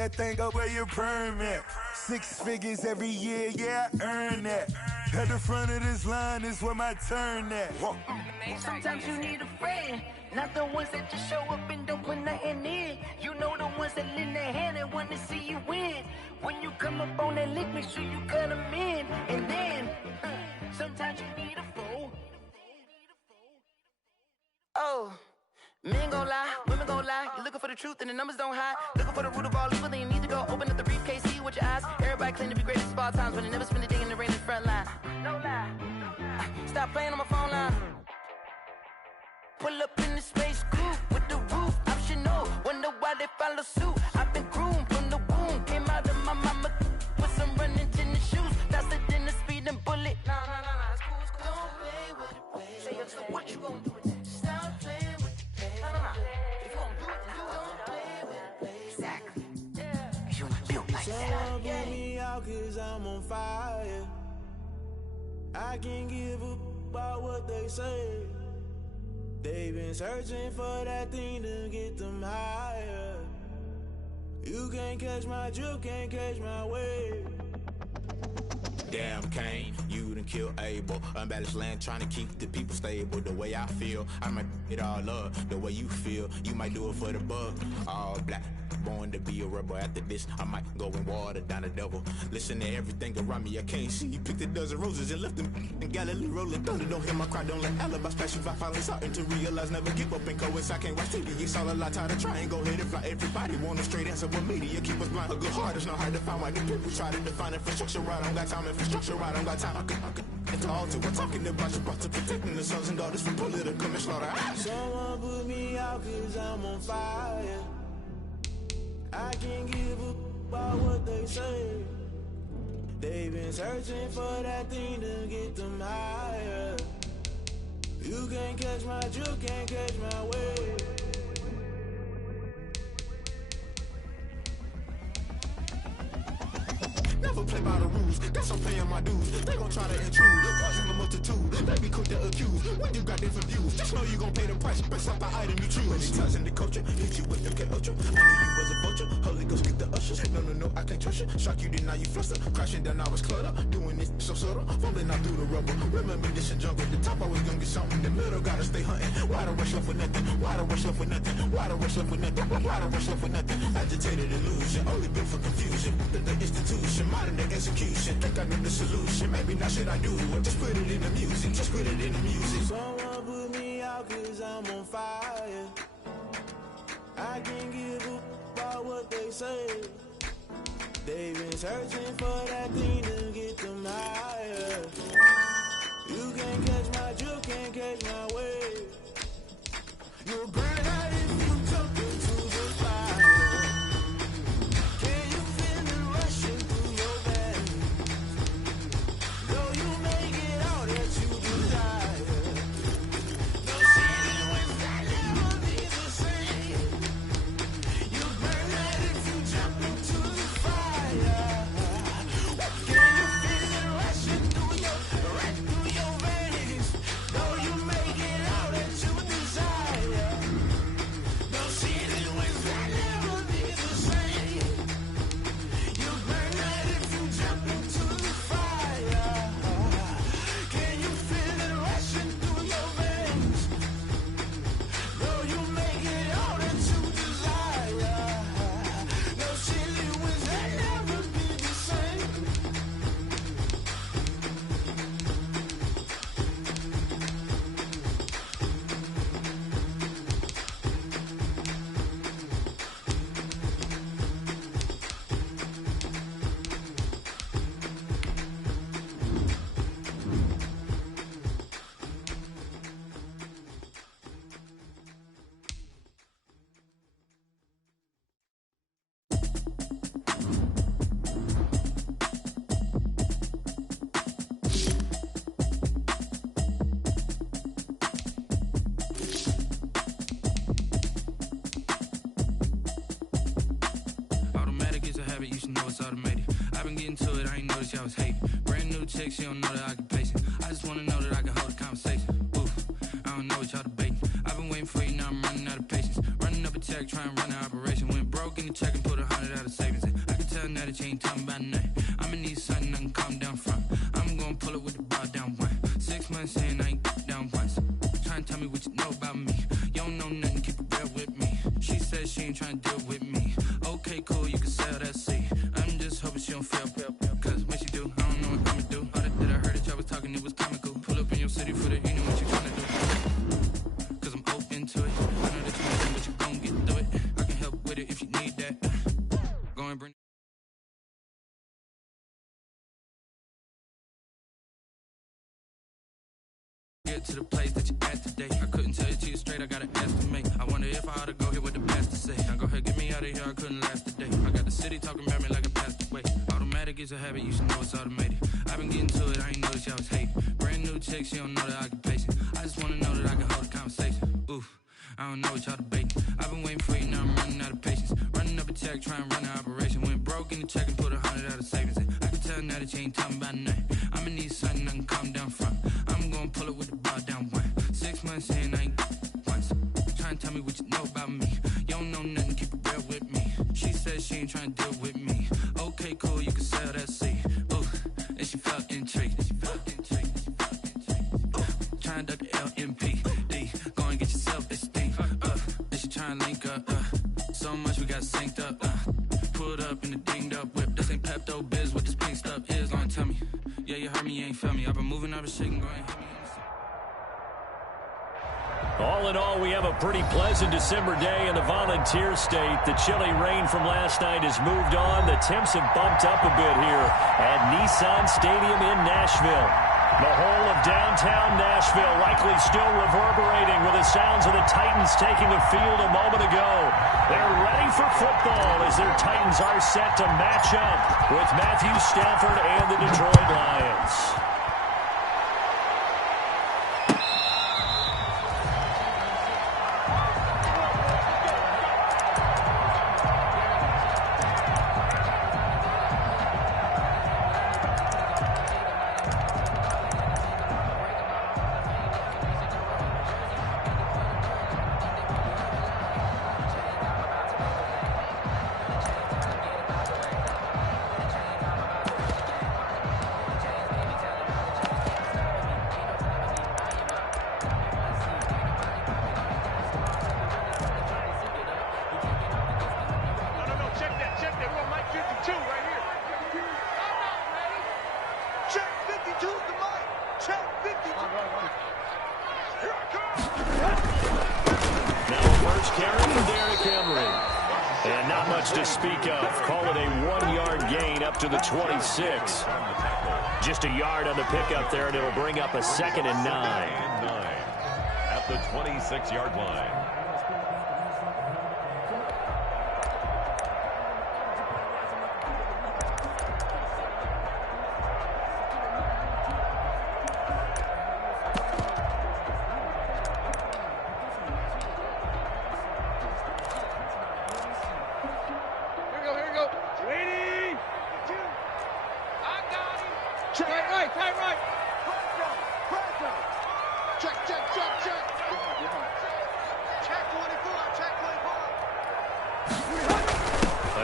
That thing up where your permit. 6 figures every year, yeah, I earn that. At the front of this line is where my turn at. Sometimes you need a friend, not the ones that just show up and don't put nothing in. You know the ones that lend their hand and want to see you win. When you come up on that lick, make sure you cut them in. And then, sometimes you need a fool. Oh. Men gon' lie, women gon' lie. You're looking for the truth and the numbers don't hide. Looking for the root of all evil, then you need to go open up the briefcase, see with your eyes. Everybody claim to be greatest of all times, but they never spend a day in the rain in the front line. No lie. Stop playing on my phone line. Pull up in the space coupe with the roof optional. Wonder why they follow suit. I've been groomed from the womb. Came out of my mama with some running tennis shoes. Faster than the speeding bullet. Nah, it's cool, it's cool. Don't play with it, play. So what you gon' do with it? Stop playing with it, play. Nah. If you gon' do it, then you don't play with it, play. Exactly. Yeah. Cause you're not built like that. Someone put me out cause I'm on fire. I can't give up about what they say. They've been searching for that thing to get them higher. You can't catch my drift, can't catch my wave. Damn Kane, you done killed Abel. Unbalanced land trying to keep the people stable. The way I feel, I might it all up. The way you feel, you might do it for the bug. All black, born to be a rebel. After this, I might go and water down the devil. Listen to everything around me, I can't see. Picked a dozen roses and left them in Galilee rolling thunder. Don't hear my cry, don't let alibi splash. If I finally starting to realize, never give up and coincide. I can't watch TV, it's all a lot. Tired of trying, go ahead and fly. Everybody want a straight answer, but media keep us blind. A good heart is not hard to find. Why the people try to define infrastructure right? I don't got time, infrastructure right, I don't got time. I could it's all to we're talking about you, about to protecting the sons and daughters from political manslaughter. Someone put me out cause I'm on fire. I can't give up about what they say. They've been searching for that thing to get them higher. You can't catch my drift, can't catch my wave. Never play by the rules, guess I'm paying my dues. They gon' try to intrude, causing a multitude. They be quick to accuse, when you got different views. Just know you gon' pay the price, based off the item you choose. When it ties in the culture, hit you with MK Ultra. I knew you was a vulture, Holy Ghost get the ushers. No, I can't trust you. Shock you, then now you fluster. Crashing down, I was cluttered. Doing this so subtle, fumbling out through the rubble. Remember this in jungle, the top always gonna get something. The middle gotta stay hunting. Why the rush left with nothing? Why the rush left with nothing? Why the rush left with nothing? Why the rush left with nothing? Agitated illusion, only built for confusion. The institution, modern day execution. Think I know the solution. Maybe now should I do it? Just put it in the music. Just put it in the music. Someone put me out cause I'm on fire. I can't give up about what they say. They've been searching for that thing to get them higher. You can't catch my drift, can't catch my wave. You'll burn out if you jump into the fire. Can you feel it rushing through your veins? Though you make it all that you desire. No city was that never be the same. You burn out if you jump into the fire. Can you feel it rushing through your veins? Though you make it all that you desire. No city was that never be the same. You burn out if you jump into the fire. Can you feel it rushing through your veins? Though you make it all that you desire. No city was that never be the same. Automatic is a habit, you should know it's automated. I've been getting to it, I ain't noticed y'all was hating. Brand new chick, she don't know that I can pace it. I just wanna know that I can hold a conversation. Oof, I don't know what y'all debating. I've been waiting for you, now I'm running out of patience. Running up a check, trying to run an operation. Went broke in the check and put 100 out of savings. that you ain't talking about nothing. I'ma need something I can calm down from. I'm gonna pull it with the bar down one. 6 months in, I ain't down once. Trying to tell me what you know about me. You don't know nothing, keep it real with me. She says she ain't trying to deal with me. Okay, cool, you can sell that seat. I'm just hoping she don't feel. Cause when she do, I don't know what I'ma do. All that I heard that y'all was talking, it was comical. Pull up in your city for the evening, what you trying to do? Cause I'm open to it. I know that you listen, but you gon' get through it. I can help with it if you need that. Go and bring get to the place that you at today. I couldn't tell you to you straight, I gotta estimate. I wonder if I ought to go here with the pastor say. Now go ahead, get me out of here, I couldn't last a day. I got the city talking about me like a passed away. Automatic is a habit, you should know it's automated. I've been getting to it, I ain't noticed y'all was hating. Brand new chick, she don't know the occupation. I just wanna know that I can hold a conversation. Oof, I don't know what y'all debating. I've been waiting for you, now I'm running out of patience. Running up a check, trying to run an operation. Went broke in the check and put 100 out of savings in. I can tell now that you ain't talking about nothing. I'ma need something I can calm down from. I'm gonna pull it with the bar down one. 6 months in, I ain't once. Trying to tell me what you know about me. You don't know nothing, keep it real with me. She says she ain't trying to deal with me. Okay, cool, you can sell that seat. Ooh, and she felt intrigued. Trying to duck the LMPD. Go and get your self-esteem. And she trying to link up. So much we got synced up. Pulled up in the dinged up whip. This ain't Pepto-Biz, what this pink stuff is. Gonna tell me. Yeah, you heard me, you ain't felt me. I've been moving, I've been shaking, go ahead, hit me. All in all, we have a pretty pleasant December day in the Volunteer State. The chilly rain from last night has moved on. The temps have bumped up a bit here at Nissan Stadium in Nashville. The whole of downtown Nashville likely still reverberating with the sounds of the Titans taking the field a moment ago. They're ready for football as their Titans are set to match up with Matthew Stafford and the Detroit Lions. To speak of. Call it a 1-yard gain up to the 26. Just a yard on the pickup there, and it'll bring up a 2nd and 9. At the 26-yard line.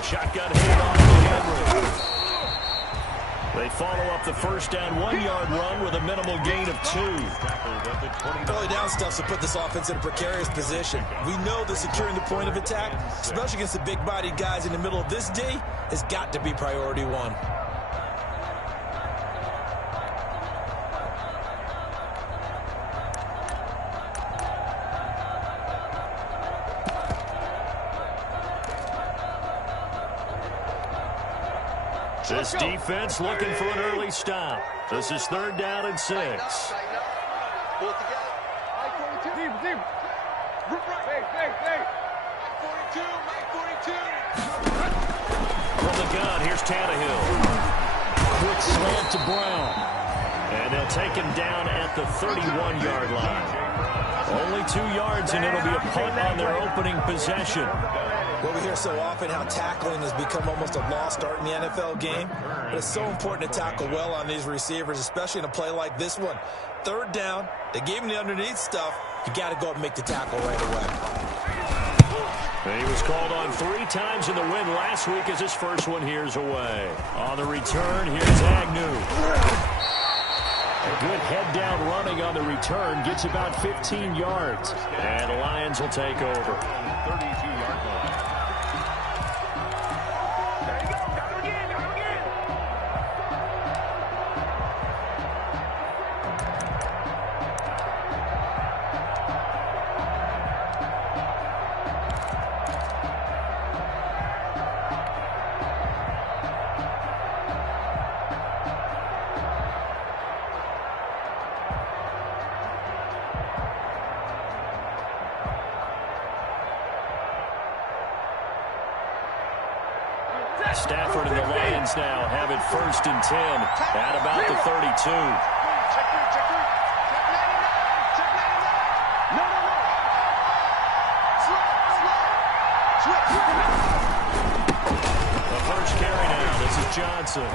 Shotgun hit off to Henry. They follow up the first down 1-yard run with a minimal gain of 2. Early down stuff to put this offense in a precarious position. We know that securing the point of attack, especially against the big-bodied guys in the middle of this D, has got to be priority one. This defense looking for an early stop. This is 3rd down and 6. Pull it together. Deep. Mike 42. From the gun, here's Tannehill. Quick slant to Brown. And they'll take him down at the 31-yard line. Only 2 yards, and it'll be a punt on their opening possession. Well, we hear so often how tackling has become almost a lost art in the NFL game. But it's so important to tackle well on these receivers, especially in a play like this one. 3rd down, they gave him the underneath stuff. You got to go up and make the tackle right away. And he was called on 3 times in the win last week as his first one here's away. On the return, here's Agnew. A good head-down running on the return. Gets about 15 yards. And the Lions will take over. 32-yard line. There you go. Got him again. Got him again. Stafford and the Lions now have it 1st and 10 at about the 32. Check 3. Check 99. Check 99. No. Slip. The first carry now. This is Johnson.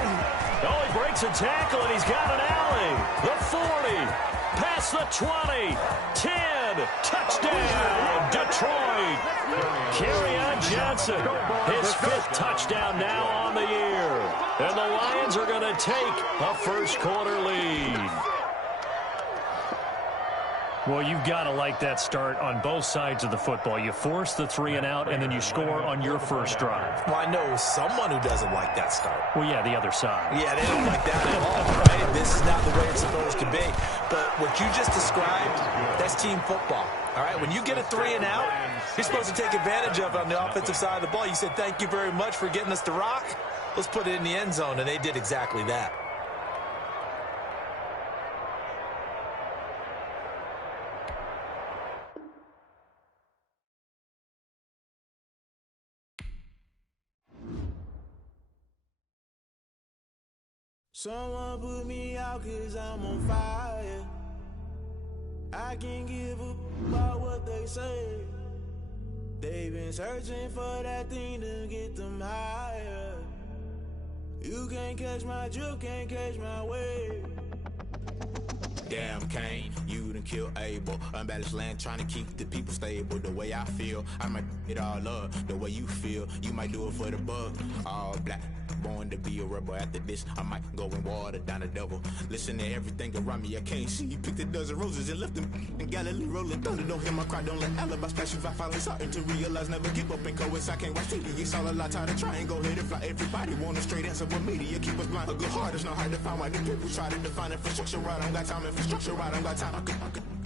Oh, he breaks a tackle, and he's got an alley. The 40. Past the 20. 10. Touchdown, Detroit. Kerryon Johnson. His 5th touchdown now on the year. And the Lions are going to take a first-quarter lead. Well, you've got to like that start on both sides of the football. You force the 3 and out, and then you score on your first drive. Well, I know someone who doesn't like that start. Well, yeah, the other side. Yeah, they don't like that at all, right? This is not the way it's supposed to be. But what you just described, that's team football. All right, when you get a 3 and out, you're supposed to take advantage of it on the offensive side of the ball. You said, thank you very much for getting us to rock. Let's put it in the end zone, and they did exactly that. Someone put me out 'cause I'm on fire. I can't give up about what they say. They've been searching for that thing to get them higher. You can't catch my drift, can't catch my wave. Damn, Kane, you done killed Abel. Unbalanced land trying to keep the people stable. The way I feel, I might it all up. The way you feel, you might do it for the buck. All black, born to be a rebel. After this, I might go and water down the devil. Listen to everything around me, I can't see. You picked a dozen roses and left them in Galilee rolling thunder. Don't hear my cry, don't let alibis pass you. I finally starting to realize, never give up and co-eds. I can't watch TV, it's all a lot. Tired of trying, go ahead and fly. Everybody want a straight answer with media. Keep us blind, a good heart is not hard to find. Why the people try to define infrastructure right? I don't got time, infrastructure right, I don't got time. I could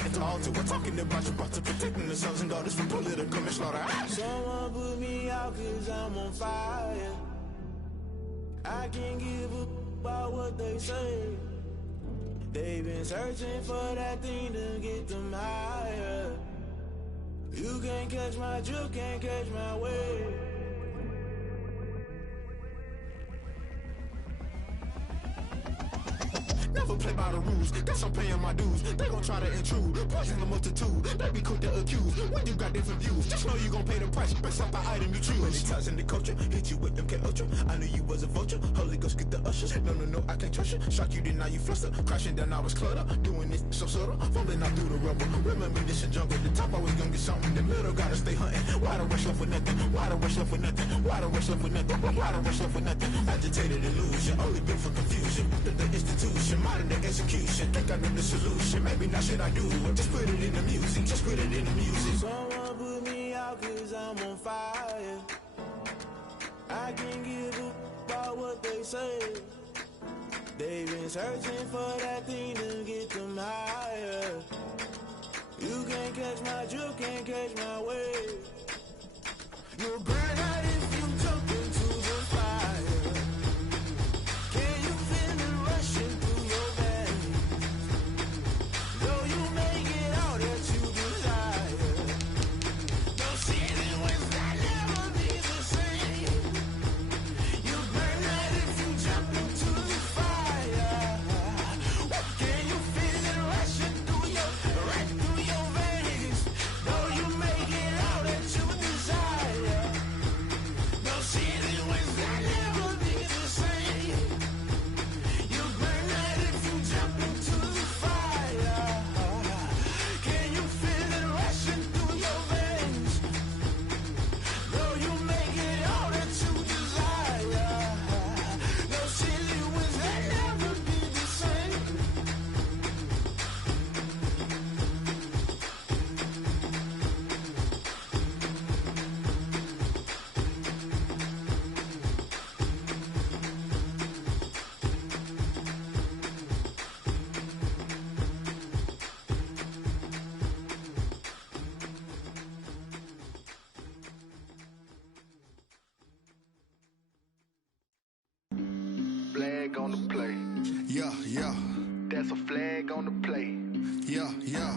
it's all to we're talking about you, about to protecting the sons and daughters from political manslaughter. Someone put me out 'cause I'm on fire. I can't give up about what they say. They've been searching for that thing to get them higher. You can't catch my drift, can't catch my wave. Never play by the rules, guess I'm paying my dues. They gon' try to intrude, poison the multitude. They be quick to accuse, when you got different views. Just know you gon' pay the price, based off the item you choose. Many times in the culture, hit you with MK Ultra. I knew you was a vulture, Holy Ghost get the ushers. No, I can't trust you. Shock you, then now you fluster. Crashing down, I was clutter. Doing this so subtle, falling out through the rubble. Remember this is jungle, the top always gonna get something. The middle gotta stay hunting. Why the rush left with nothing? Why the rush left with nothing? Why the rush left with nothing? Why the rush left with nothing? Agitated illusion, only built for confusion. The institution, modern day execution. Think I know the solution. Maybe not shit I do. Just put it in the music. Just put it in the music. Someone put me out 'cause I'm on fire. I can't give up about what they say. They've been searching for that thing to get them higher. You can't catch my drift, can't catch my wave. You'll burn out if you jump into the fire. Can you feel it rushing through your veins? Though you may get all that you desire, don't see it when I never be the same. You burn out if you jump into the fire. Can you feel it rushing through your veins? Though you may get all that you desire. on the play. Yeah, yeah. That's a flag on the play. Yeah, yeah.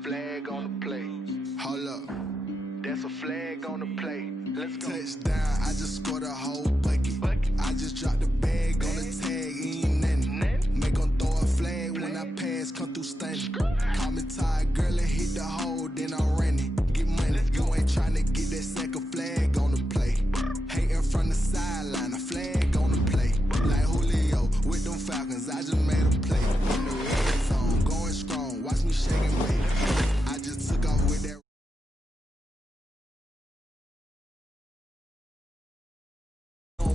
Flag on the play. Hold up. That's a flag on the play. Let's go. Touchdown, I just scored a whole bucket. I just dropped the bag on the tag, ain't nothing. Make 'em throw a flag when I pass, come through stunning. Call me tired, girl, and hit the hole, then I'm running. Get money, you ain't tryna get that second flag on the play. Hating from the sideline, a flag on the play. Like Julio with them Falcons, I just made a play. In the red zone, going strong, watch me shake and bake. I just took off with that.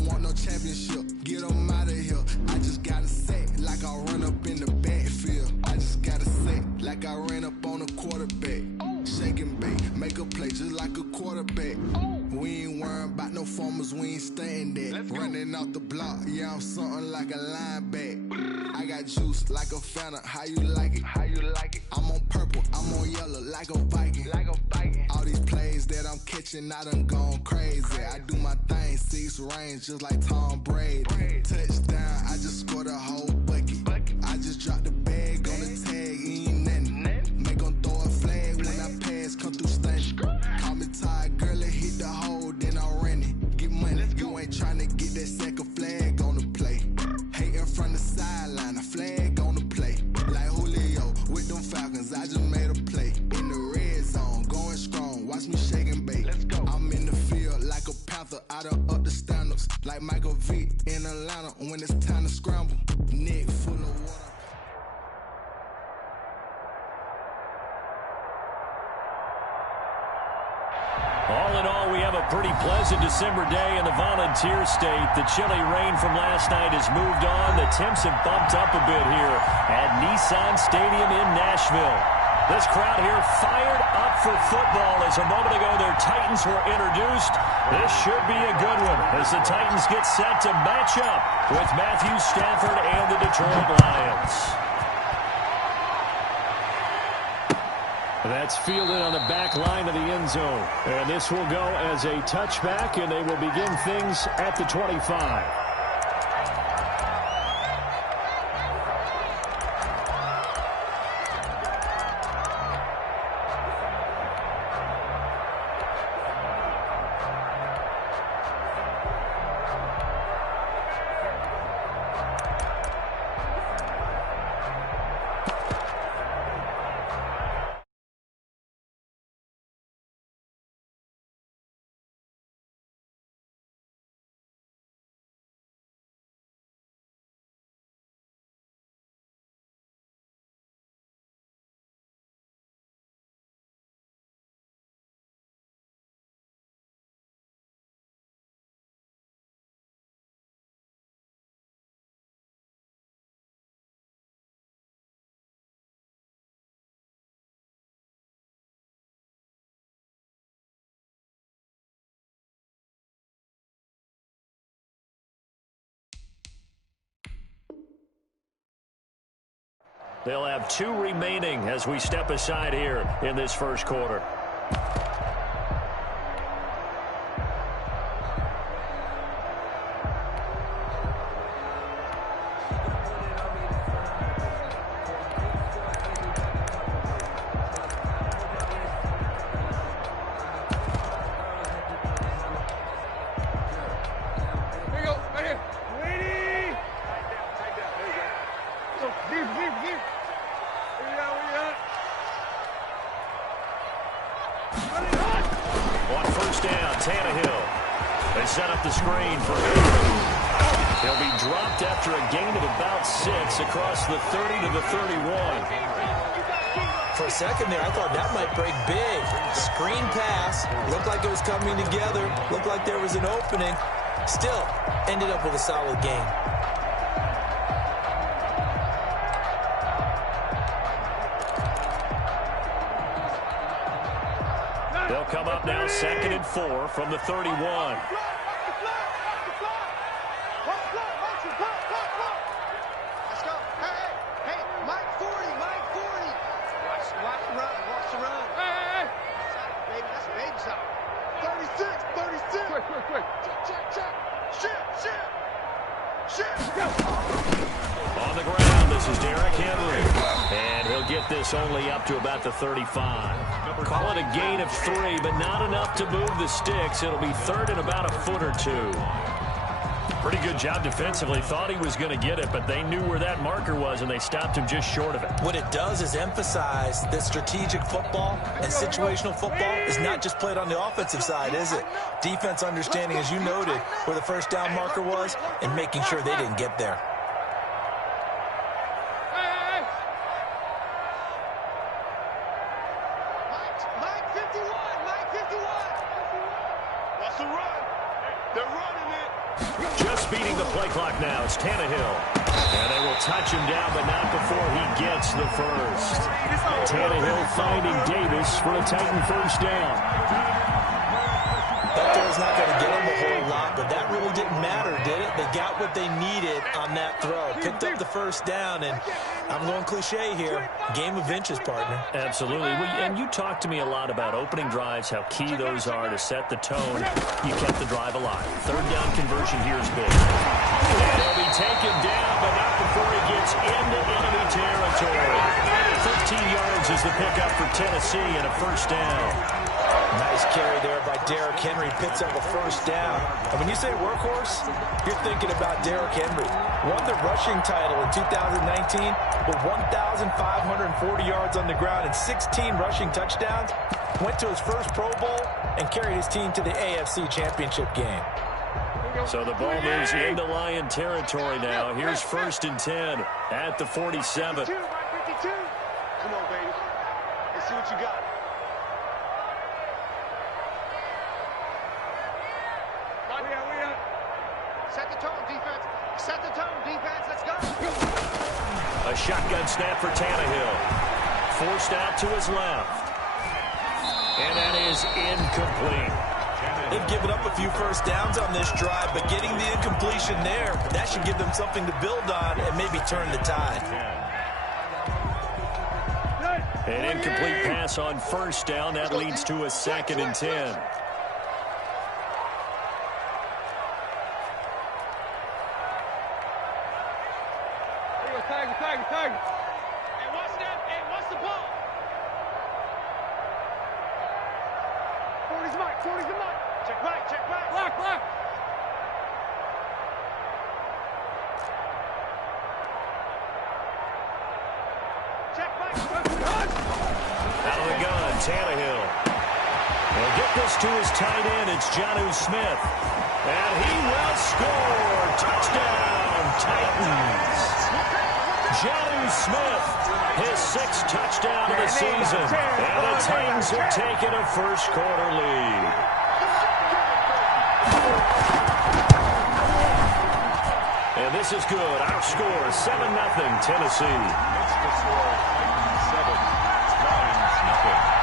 Want no championship, get them out of here. I just gotta say, like I run up in the backfield. I just gotta say, like I ran up on a quarterback. Shake and bake, make a play just like a quarterback. We ain't worrying about no formers, we ain't staying there. Running off the block, yeah, I'm something like a linebacker. I got juice like a Fanta, how you like it? How you like it? I'm on purple, I'm on yellow like a Viking. Like a Viking. All these plays that I'm catching, I done gone crazy. I do my thing, 6 range just like Tom Brady. Touchdown, I just scored a whole bucket. I just dropped the bag on the tag, ain't nothing. Make 'em throw a flag when I pass, come through stunning. Call me tired, girl, and hit the hole, then I'm running. Get money, you ain't tryna get that second flag on the play. Hating from the sideline, a flag on the play. Like Julio with them Falcons, I just made a play. In the red zone, going strong, watch me shake and bake. I'm in the field like a panther, I done up the standards. Like Michael Vick in Atlanta when it's time to scramble. Neck full of water. All in all, we have a pretty pleasant December day in the Volunteer State. The chilly rain from last night has moved on. The temps have bumped up a bit here at Nissan Stadium in Nashville. This crowd here fired up for football as a moment ago their Titans were introduced. This should be a good one as the Titans get set to match up with Matthew Stafford and the Detroit Lions. That's fielded on the back line of the end zone. And this will go as a touchback, and they will begin things at the 25. They'll have 2 remaining as we step aside here in this first quarter. Set up the screen for he'll be dropped after a gain of about 6 across the 30 to the 31. For a second there, I thought that might break big. Screen pass, looked like it was coming together, looked like there was an opening. Still, ended up with a solid gain. They'll come up now 2nd and 4 from the 31. Quick. Check. Shit. On the ground, this is Derrick Henry. And he'll get this only up to about the 35. Call it a gain of 3, but not enough to move the sticks. It'll be third and about a foot or 2. Pretty good job defensively. Thought he was going to get it, but they knew where that marker was, and they stopped him just short of it. What it does is emphasize that strategic football and situational football is not just played on the offensive side, is it? Defense understanding, as you noted, where the first down marker was and making sure they didn't get there. Mike 51. What's the run? They're running it. Just beating the play clock now. It's Tannehill. And they will touch him down, but not before he gets the first. Tannehill finding Davis for a Titan first down. That throw's not going to get him a whole lot, but that really didn't matter, did it? They got what they needed on that throw. Picked up the first down, and I'm going cliche here. Game of inches, partner. Absolutely. And you talked to me a lot about opening drives, how key those are to set the tone. You kept the drive alive. Third down conversion here is big. And he'll be taken down, but not before he gets into enemy territory. 15 yards is the pickup for Tennessee and a first down. Nice carry there by Derrick Henry. Picks up a first down. And when you say workhorse, you're thinking about Derrick Henry. Won the rushing title in 2019 with 1,540 yards on the ground and 16 rushing touchdowns. Went to his first Pro Bowl and carried his team to the AFC Championship game. So the ball moves into Lion territory now. Here's first and 10 at the 47. 52. Come on, baby. Let's see what you got. Set the tone, defense. Set the tone, defense. Let's go. A shotgun snap for Tannehill. Forced out to his left. And that is incomplete. They've given up a few first downs on this drive, but getting the incompletion there, that should give them something to build on and maybe turn the tide. An incomplete pass on first down. That leads to a second and 10. Hey, what's the ball? 40's Mike. Check right. Block. Check right. Out of the gun, Tannehill. He'll get this to his tight end. It's Jonnu Smith. And he will score. Touchdown, Titans. Jonnu Smith, his 6th touchdown of the season. And the Titans have taken a first-quarter lead. And this is good. Our score, 7-0, Tennessee. That's the score, 7, Lions 0.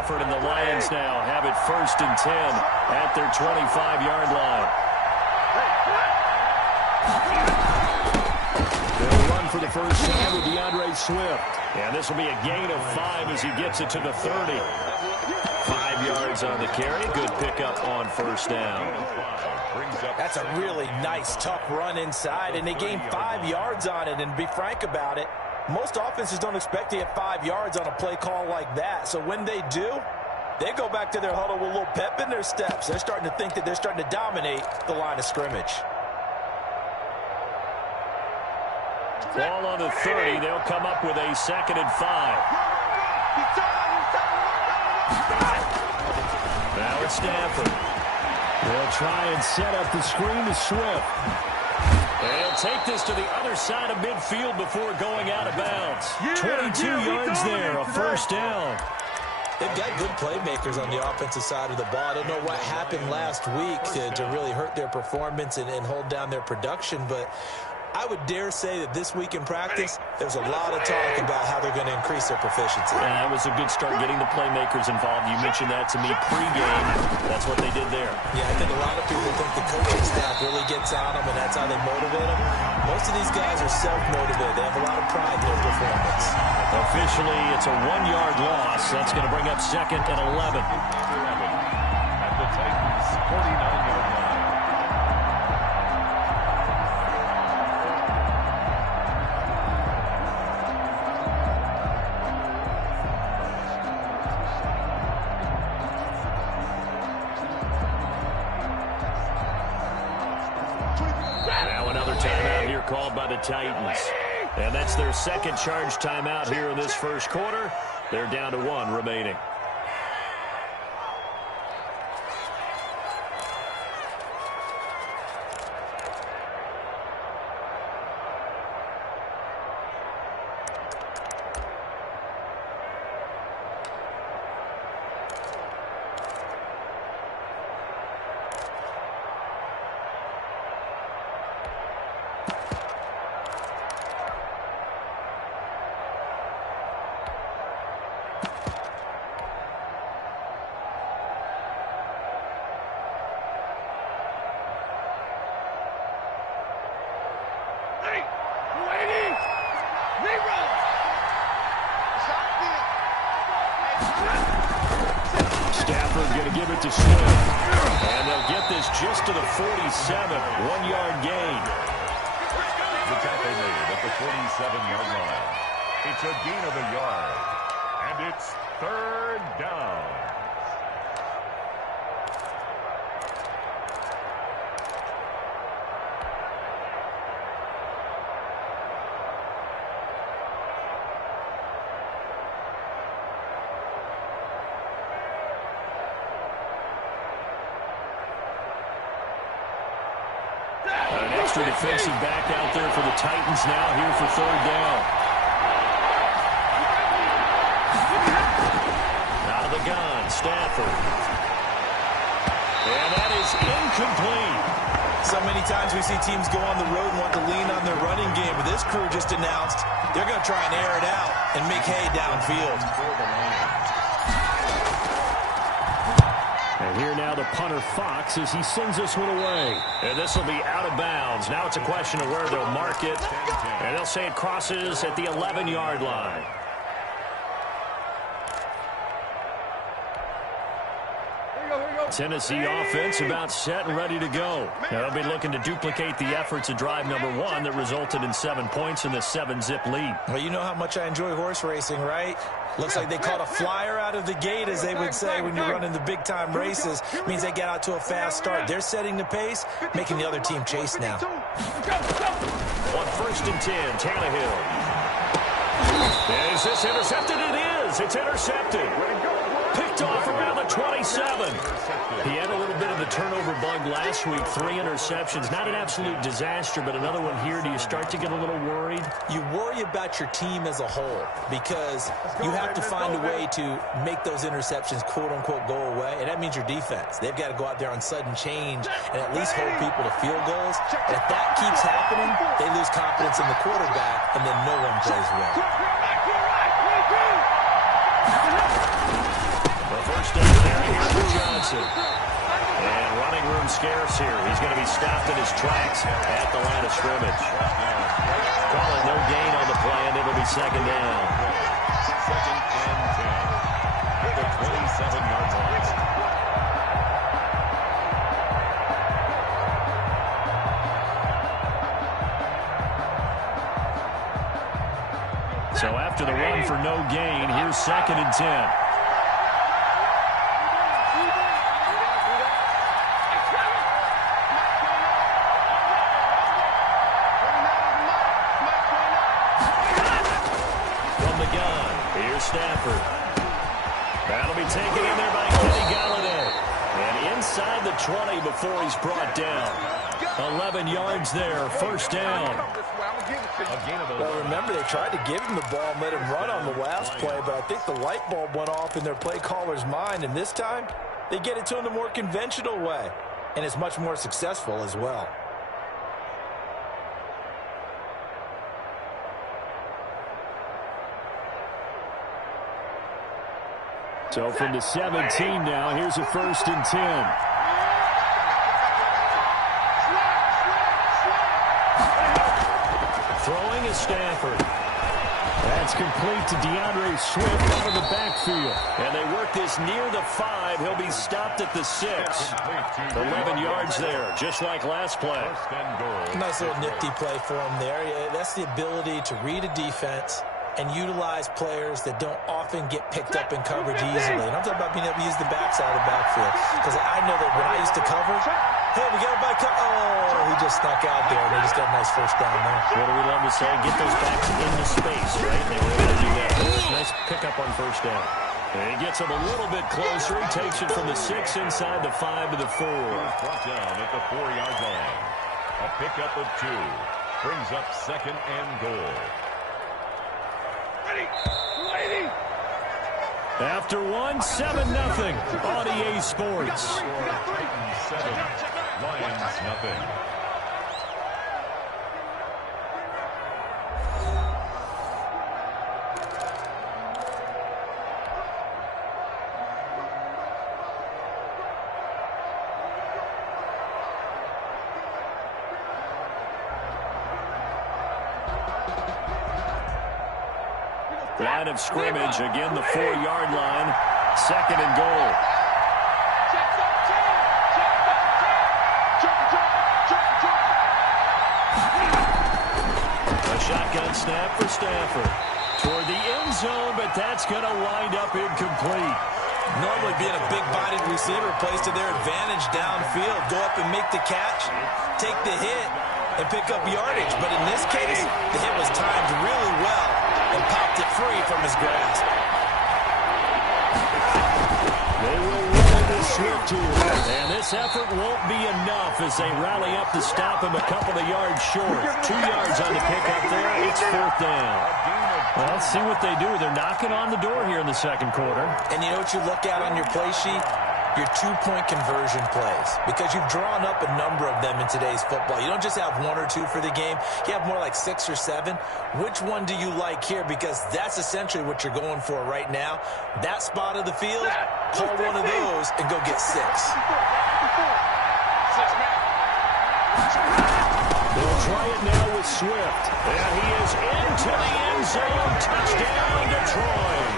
Stafford and the Lions now have it 1st and 10 at their 25-yard line. They'll run for the first time with DeAndre Swift. And this will be a gain of 5 as he gets it to the 30. 5 yards on the carry. Good pickup on 1st down. That's a really nice, tough run inside, and they gained 5 yards on it. And to be frank about it, most offenses don't expect to get 5 yards on a play call like that. So when they do, they go back to their huddle with a little pep in their steps. They're starting to think that they're starting to dominate the line of scrimmage. Ball on the 30. They'll come up with a 2nd and 5. Now it's Stafford. They'll try and set up the screen to Swift. They'll take this to the other side of midfield before going out of bounds. 22 yards there, a 1st down. They've got good playmakers on the offensive side of the ball. I don't know what happened last week to really hurt their performance and hold down their production, but I would dare say that this week in practice, there's a lot of talk about how they're going to increase their proficiency. And that was a good start getting the playmakers involved. You mentioned that to me pregame. That's what they did there. Yeah, I think a lot of people think the coaching staff really gets on them, and that's how they motivate them. Most of these guys are self-motivated. They have a lot of pride in their performance. Officially, it's a 1-yard loss. That's going to bring up 2nd and 11. At the Titans' 49-yard line. Called by the Titans. And that's their 2nd charge timeout here in this 1st quarter. They're down to 1 remaining. Give it to Swift. And they'll get this just to the 47. 1-yard gain. The tackle made at the 47-yard line. It's a gain of a yard. And it's 3rd down. Extra defensive back out there for the Titans now here for 3rd down. Out of the gun, Stafford. And that is incomplete. So many times we see teams go on the road and want to lean on their running game, but this crew just announced they're going to try and air it out and make hay downfield. And here now the punter Fox as he sends this one away. And this will be out of bounds. Now it's a question of where they'll mark it. And they'll say it crosses at the 11-yard line. Tennessee offense about set and ready to go. Now they'll be looking to duplicate the efforts of drive number 1 that resulted in 7 points in the 7-zip lead. Well, you know how much I enjoy horse racing, right? Looks like they caught a flyer out of the gate, as they would say when you're running the big-time races. Means they get out to a fast start. They're setting the pace, making the other team chase now. On 1st and 10, Tannehill. Is this intercepted? It is. It's intercepted. Picked off around the 27. He had a little bit of the turnover bug last week. 3 interceptions. Not an absolute disaster, but another one here. Do you start to get a little worried? You worry about your team as a whole because you have to find a way to make those interceptions, quote-unquote, go away, and that means your defense. They've got to go out there on sudden change and at least hold people to field goals. And if that keeps happening, they lose confidence in the quarterback, and then no one plays well. Johnson. And running room scarce here. He's going to be stopped in his tracks at the line of scrimmage. Call it no gain on the play, and it'll be second down. Second and 10 at the 27-yard line. So after the run for no gain, here's second and 10. Stafford. That'll be taken in there by Kenny Galladay. And inside the 20 before he's brought down. 11 yards there, first down. Well, remember, they tried to give him the ball and let him run on the last play, but I think the light bulb went off in their play caller's mind, and this time they get it to him the more conventional way, and it's much more successful as well. So from the 17 now, here's a first and 10. Throwing is Stafford. That's complete to DeAndre Swift out of the backfield. And they work this near the 5. He'll be stopped at the 6. 11 yards there, just like last play. Nice little nifty play for him there. That's the ability to read a defense and utilize players that don't often get picked up in coverage easily. And I'm talking about being able to use the backside of the backfield. Because I know that when I used to cover, hey, we got a back. Oh, he just snuck out there, and they just got a nice first down there. What do we love to say? Get those backs into space, right? They were able to do that. Nice pickup on first down. And he gets him a little bit closer. He takes it from the 6 inside the 5 to the 4. Brought down at the 4-yard line. A pickup of 2 brings up second and goal. After 1, 7-0 on EA Sports. Titans 7, Lions nothing. Line of scrimmage, again the 4-yard line, second and goal. A shotgun snap for Stafford. Toward the end zone, but that's going to wind up incomplete. Normally being a big-bodied receiver plays to their advantage downfield. Go up and make the catch, take the hit, and pick up yardage. But in this case, the hit was timed really well and popped it free from his grasp. They will run this Swift here. And this effort won't be enough as they rally up to stop him a couple of yards short. 2 yards on the pickup there. It's fourth down. Well, let's see what they do. They're knocking on the door here in the second quarter. And you know what you look at on your play sheet? Your 2-point conversion plays, because you've drawn up a number of them in today's football. You don't just have 1 or 2 for the game. You have more like 6 or 7. Which one do you like here? Because that's essentially what you're going for right now. That spot of the field, call one of those and go get 6. They'll try it now with Swift. And he is into the end zone. Touchdown, Detroit.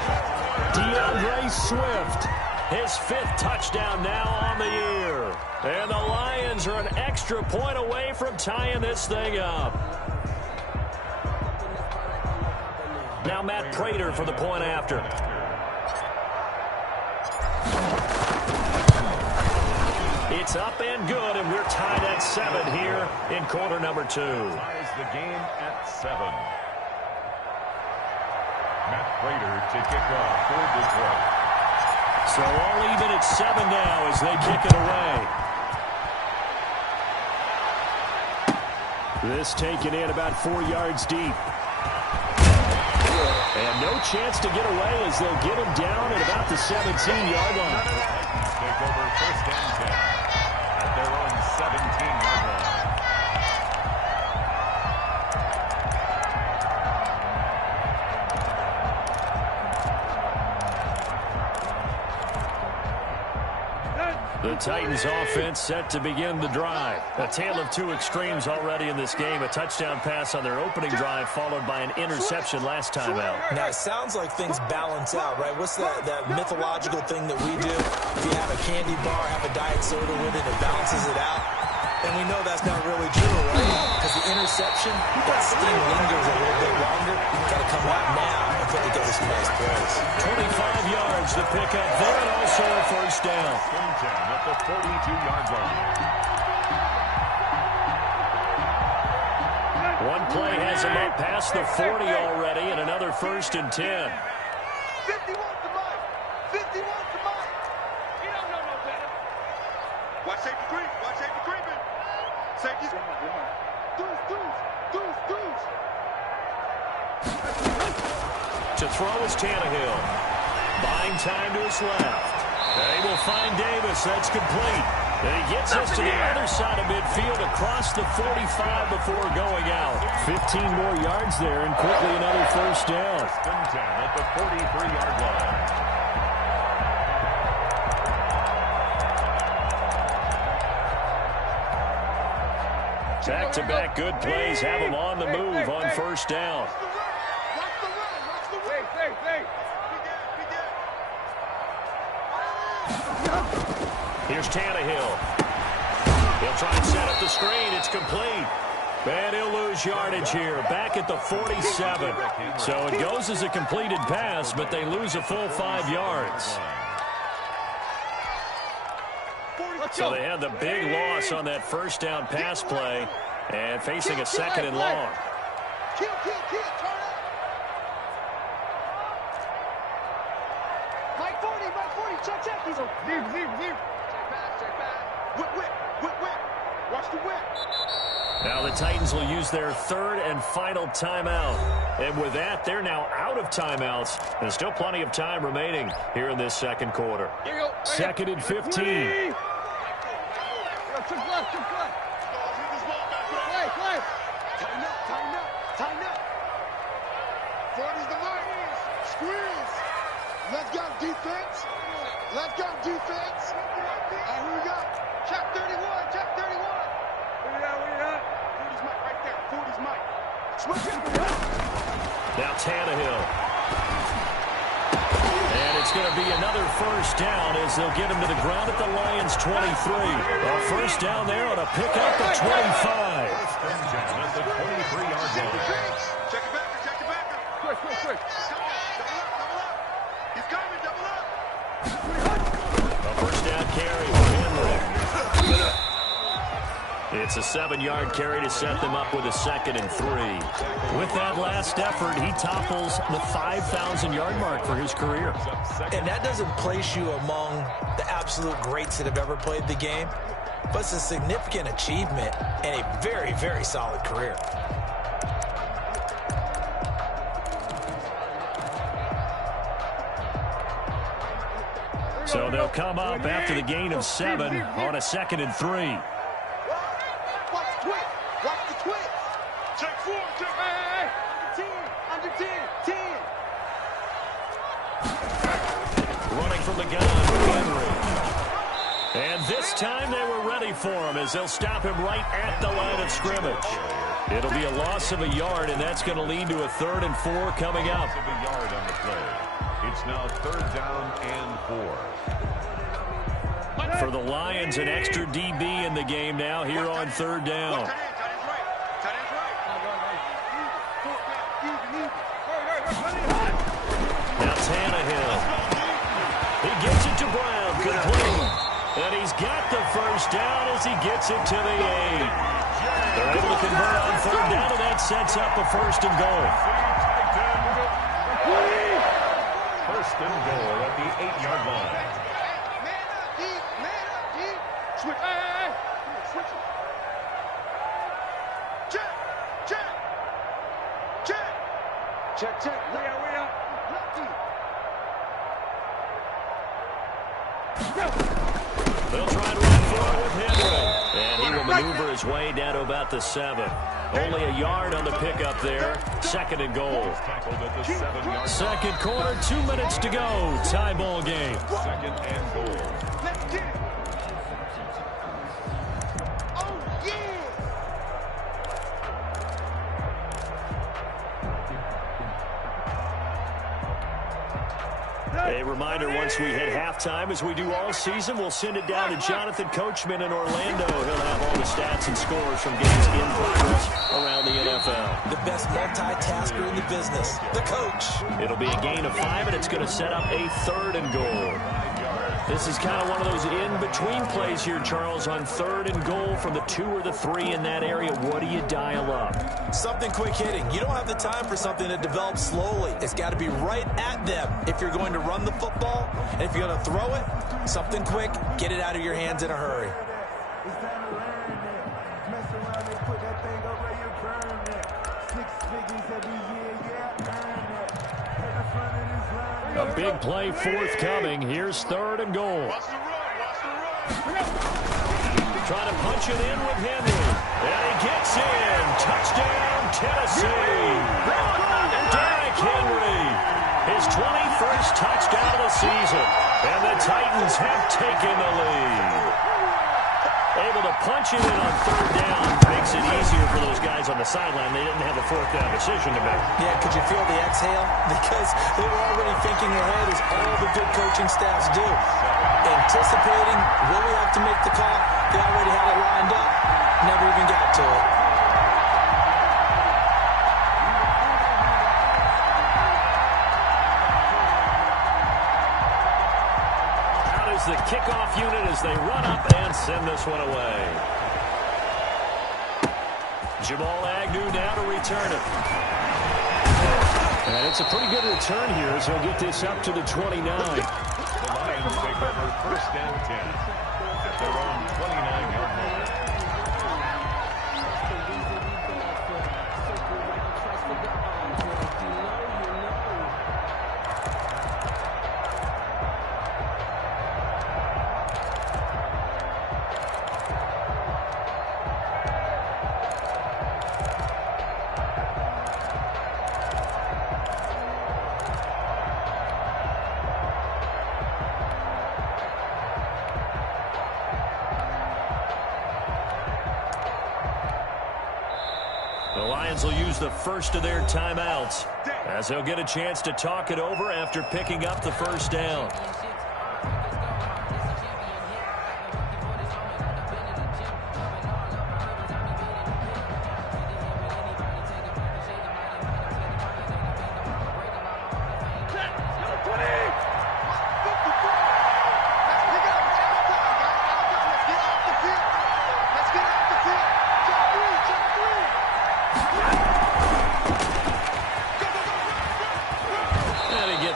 DeAndre Swift. His 5th touchdown now on the year. And the Lions are an extra point away from tying this thing up. Now Matt Prater for the point after. It's up and good, and we're tied at 7 here in quarter number 2. Ties the game at 7. Matt Prater to kick off for Detroit. So all even at 7 now as they kick it away. This taken in about 4 yards deep. And no chance to get away as they'll get him down at about the 17-yard line. Titans take over first and 10 at their own 17-yard line. The Titans offense set to begin the drive. A tale of two extremes already in this game. A touchdown pass on their opening drive followed by an interception last time out. Now, it sounds like things balance out, right? What's that mythological thing that we do? If you have a candy bar, have a diet soda with it, it balances it out. And we know that's not really true, right? Because the interception, that sting lingers a little bit longer. Got to come out now and put together some nice plays. 25 yards to pick up there, and also a first down. At the 42-yard line. One play has him up past the 40 already, and another first and 10. 51 to Mike. 51 to Mike. You don't know no better. Watch safety creep. Watch safety creeping. Safety. Deuce. To throw is Tannehill. Buying time to his left. They will find Davis. That's complete. And he gets us to the other side of midfield across the 45 before going out. 15 more yards there and quickly another first down. First and 10 at the 43-yard line. Back-to-back good plays have him on the move on first down. Here's Tannehill. He'll try and set up the screen. It's complete. And he'll lose yardage here. Back at the 47. So it goes as a completed pass, but they lose a full 5 yards. So they had the big loss on that first down pass play and facing a second and long. Kill, turn up. Mike 40, check. He's a zip. Check back. Whip. Watch the whip. Now the Titans will use their third and final timeout. And with that, they're now out of timeouts. There's still plenty of time remaining here in this second quarter. Second and 15. Play. Tighten up. 40's the mark. Squeeze. Let's go, defense. Here we go. Check 31. Where you at? 40's Mike right there. 40's Mike. Switch it. Now Tannehill. And it's going to be another first down as they'll get him to the ground at the Lions' 23. A first down there on a pickup at 25. At the 23-yard line. Check it back. Quick. Double up. He's coming, double up. A first down carry for Henry. It's a 7-yard carry to set them up with a 2nd and 3. With that last effort, he topples the 5,000-yard mark for his career. And that doesn't place you among the absolute greats that have ever played the game, but it's a significant achievement and a very, very solid career. So they'll come up after the gain of 7 on a 2nd and 3. Watch the twist. Check 4. Hey. Under 10. Running from the gun, Henry. And this time they were ready for him as they'll stop him right at the line of scrimmage. It'll be a loss of a yard, and that's going to lead to a 3rd and 4 coming up. Loss of a yard on the play. It's now 3rd down and 4. For the Lions, an extra DB in the game now here on 3rd down. Now Tannehill. He gets it to Brown, complete. And he's got the first down as he gets it to the 8. They're able to convert on 3rd down, and that sets up a 1st and goal. First and goal at the 8-yard line. Man up, deep. Switch. Hey. Switch it. Check. We out. Lefty. They'll try and run for it with Henry. And he will maneuver his way down to about the 7. Only a yard on the pickup there. 2nd and goal. Second quarter, 2 minutes to go. Tie ball game. 2nd and goal. Let's get it. A reminder, once we hit halftime, as we do all season, we'll send it down to Jonathan Coachman in Orlando. He'll have all the stats and scores from games in progress around the NFL. The best multitasker in the business, the coach. It'll be a gain of 5, and it's going to set up a 3rd and goal. This is kind of one of those in-between plays here, Charles, on 3rd and goal from the 2 or the 3 in that area. What do you dial up? Something quick hitting. You don't have the time for something that develops slowly. It's got to be right at them if you're going to run the football. And if you're going to throw it, something quick, get it out of your hands in a hurry. A big play forthcoming. Here's 3rd and goal. Trying to punch it in with Henry. And he gets in. Touchdown, Tennessee. Derrick Henry. His 21st touchdown of the season. And the Titans have taken the lead. Able to punch it in on 3rd down. Makes it easier for those guys on the sideline. They didn't have a 4th down decision to make. Yeah, could you feel the exhale? Because they were already thinking ahead, as all the good coaching staffs do. Anticipating, will we have to make the call? They already had it lined up. Never even got to it. The kickoff unit as they run up and send this one away. Jamal Agnew now to return it. And it's a pretty good return here as he'll get this up to the 29. The Lions take over 1st and 10 at their own 29-yard line. The Lions will use the first of their timeouts as they'll get a chance to talk it over after picking up the 1st down.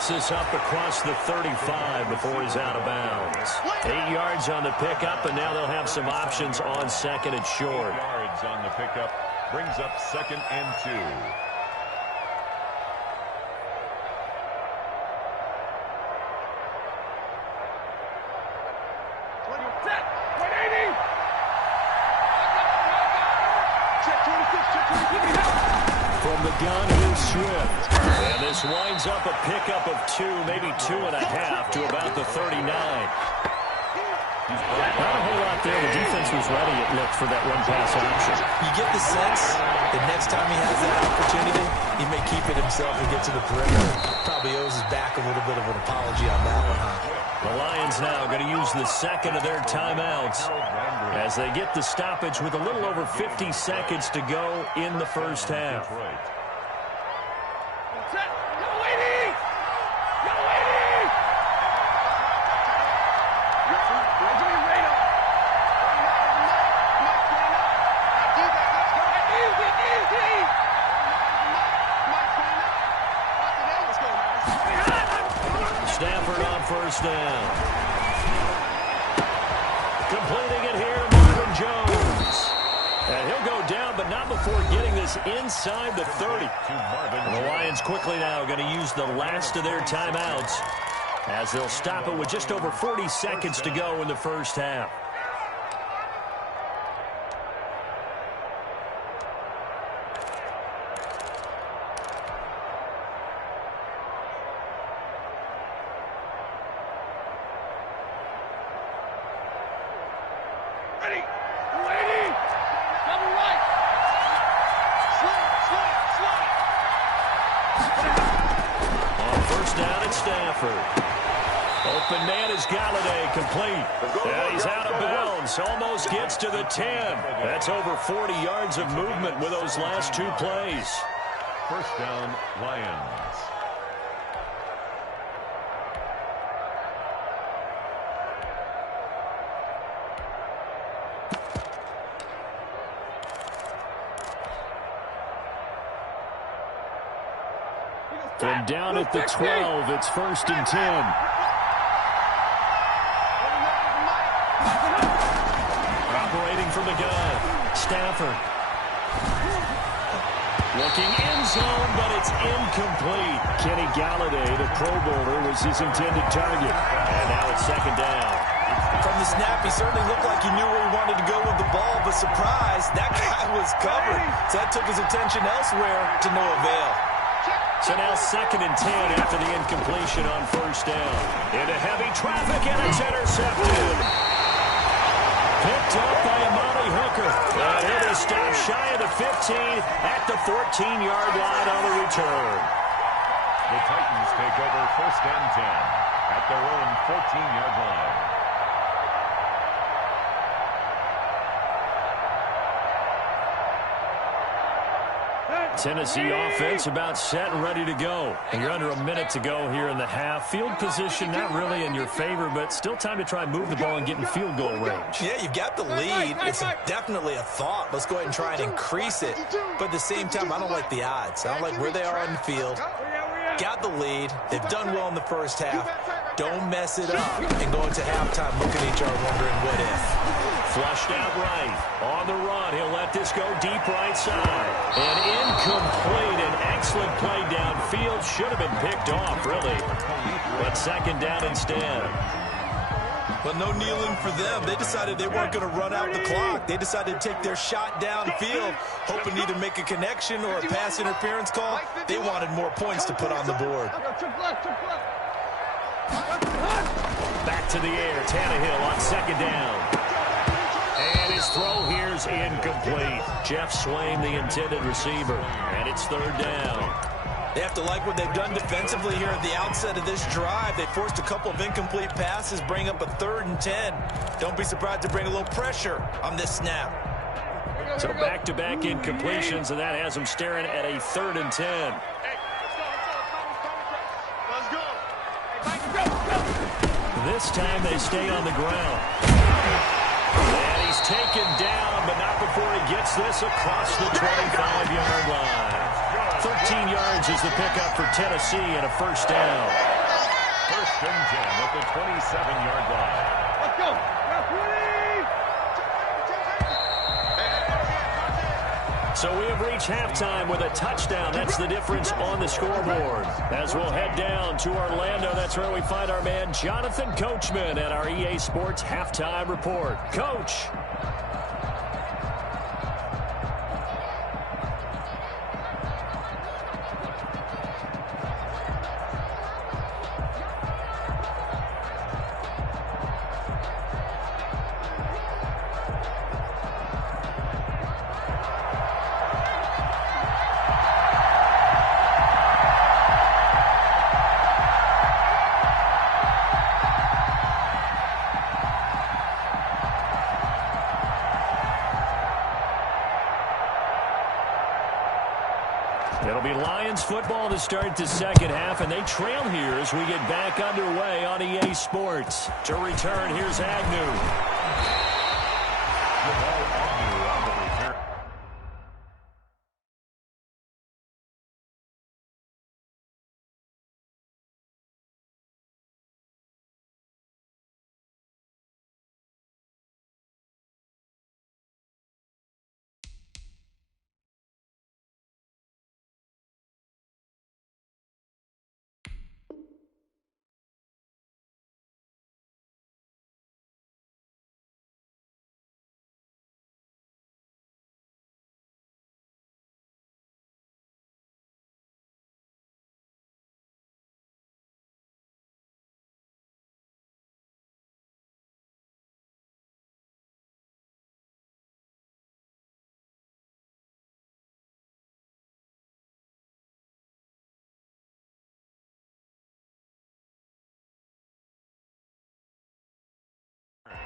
This up across the 35 before he's out of bounds. 8 yards on the pickup, and now they'll have some options on 2nd and short. 8 yards on the pickup brings up 2nd and 2. From the gun, here's Swift. And this winds up a pickup of 2, maybe 2.5 to about the 39. Not a whole lot there. The defense was ready, it looked, for that run-pass option. You get the sense that next time he has that opportunity, he may keep it himself and get to the perimeter. Probably owes his back a little bit of an apology on that one, huh? The Lions now going to use the 2nd of their timeouts as they get the stoppage with a little over 50 seconds to go in the 1st half. Stafford on 1st down. Completing it here to Marvin Jones. And he'll go down, but not before getting this inside the 30. And the Lions quickly now going to use the last of their timeouts as they'll stop it with just over 40 seconds to go in the 1st half. On 1st down, it's Stafford. Open man is Galladay, complete. And he's out of bounds. Almost gets to the 10. That's over 40 yards of movement with those last two plays. First down, Lions. From down at the 12, it's 1st and 10. Operating from the gun, Stafford. Looking end zone, but it's incomplete. Kenny Galladay, the Pro Bowler, was his intended target. And now it's 2nd down. From the snap, he certainly looked like he knew where he wanted to go with the ball, but surprise, that guy was covered. So that took his attention elsewhere to no avail. So now 2nd and 10 after the incompletion on 1st down. Into heavy traffic, and it's intercepted. Picked up by Amani Hooker. And he'll be stopped shy of the 15 at the 14-yard line on the return. The Titans take over 1st and 10 at their own 14-yard line. Tennessee offense about set and ready to go. And you're under a minute to go here in the half. Field position not really in your favor, but still time to try and move the ball and get in field goal range. Yeah, you've got the lead. It's definitely a thought. Let's go ahead and try and increase it. But at the same time, I don't like the odds. I don't like where they are on the field. Got the lead. They've done well in the first half. Don't mess it up and go into halftime looking at each other wondering what if. Flushed out right. On the run, he'll let this go deep right side. And incomplete. An excellent play downfield. Should have been picked off, really. But 2nd down instead. But no kneeling for them. They decided they weren't going to run out the clock. They decided to take their shot downfield, hoping to either make a connection or a pass interference call. They wanted more points to put on the board. Back to the air. Tannehill on 2nd down. And his throw here's incomplete. Jeff Swain, the intended receiver. And it's 3rd down. They have to like what they've done defensively here at the outset of this drive. They forced a couple of incomplete passes, bring up a 3rd and 10. Don't be surprised to bring a little pressure on this snap. So back-to-back incompletions, and that has them staring at a 3rd and 10. This time they stay on the ground. And he's taken down, but not before he gets this across the 25-yard line. 13 yards is the pickup for Tennessee and a 1st down. 1st and 10 at the 27-yard line. Let's go. So we have reached halftime with a touchdown. That's the difference on the scoreboard. As we'll head down to Orlando, that's where we find our man Jonathan Coachman at our EA Sports Halftime Report. Coach. It'll be Lions football to start the 2nd half, and they trail here as we get back underway on EA Sports. To return, here's Agnew.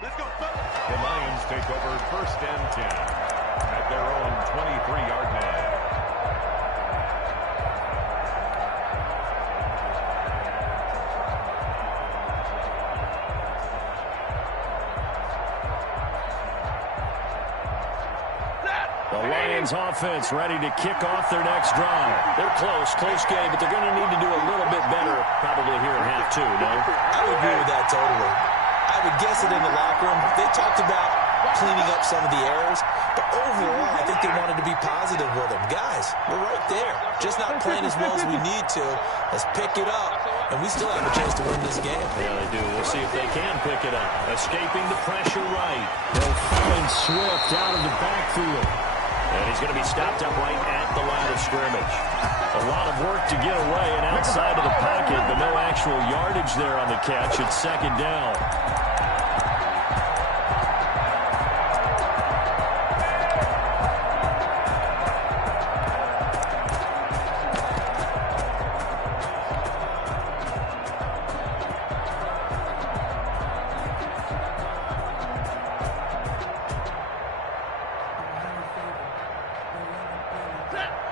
Let's go, fellas. The Lions take over 1st and 10 at their own 23-yard line. The Lions offense ready to kick off their next drive. They're close game, but they're going to need to do a little bit better probably here in half two, no? I would agree with that totally. I would guess it in the locker room. They talked about cleaning up some of the errors, but overall, I think they wanted to be positive with them. Guys, we're right there. Just not playing as well as we need to. Let's pick it up, and we still have a chance to win this game. Yeah, they do. We'll see if they can pick it up. Escaping the pressure right. They'll find Swift out of the backfield. And he's going to be stopped up right at the line of scrimmage. A lot of work to get away and outside of the pocket, but no actual yardage there on the catch. It's 2nd down.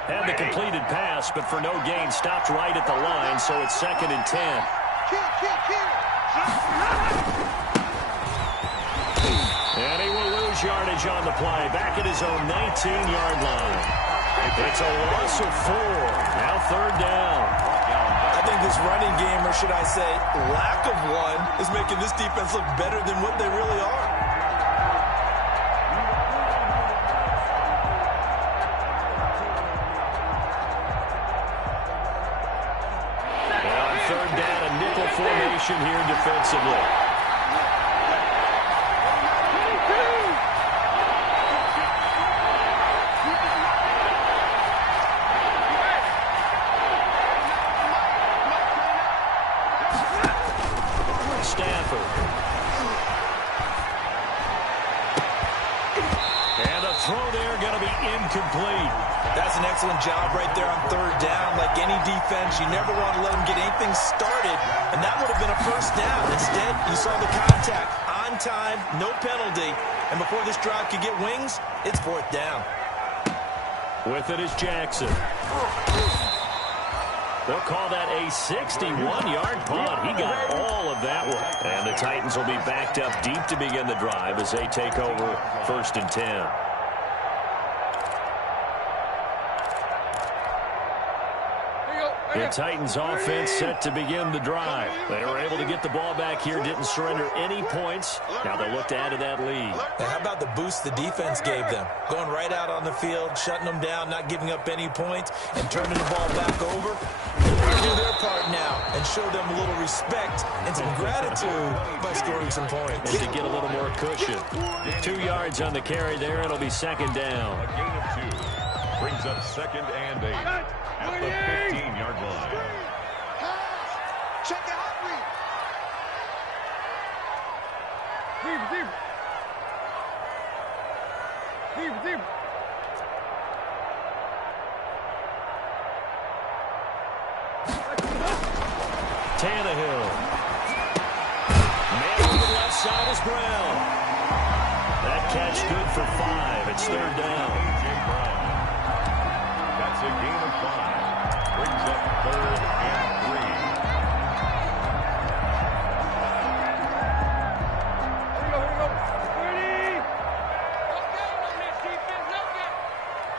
Had the completed pass, but for no gain, stopped right at the line, so it's 2nd and 10. And he will lose yardage on the play, back at his own 19-yard line. It's a loss of 4. Now 3rd down. I think this running game, or should I say lack of one, is making this defense look better than what they really are. Formation here defensively. Stanford. And a throw there going to be incomplete. That's an excellent job right there on 3rd down. Like any defense, you never want to let them get anything started, and that would have been a 1st down. Instead, you saw the contact on time, no penalty, and before this drive could get wings, it's 4th down. With it is Jackson. They'll call that a 61-yard punt. He got all of that one. And the Titans will be backed up deep to begin the drive as they take over 1st and 10. The Titans offense set to begin the drive. They were able to get the ball back here, didn't surrender any points. Now they look to add to that lead. Now how about the boost the defense gave them? Going right out on the field, shutting them down, not giving up any points, and turning the ball back over. They'll do their part now and show them a little respect and some gratitude by scoring some points. And to get a little more cushion. 2 yards on the carry there. It'll be 2nd down. A gain of 2 brings up 2nd and 8 at the 15-yard line. Check the hot read. Deep. Tannehill. Man on the left side is Brown. That catch good for 5. It's 3rd down. A.J. Brown. That's a gain of 5. Brings up 3rd and 3. Here we go. Ready? No game on this defense. No game.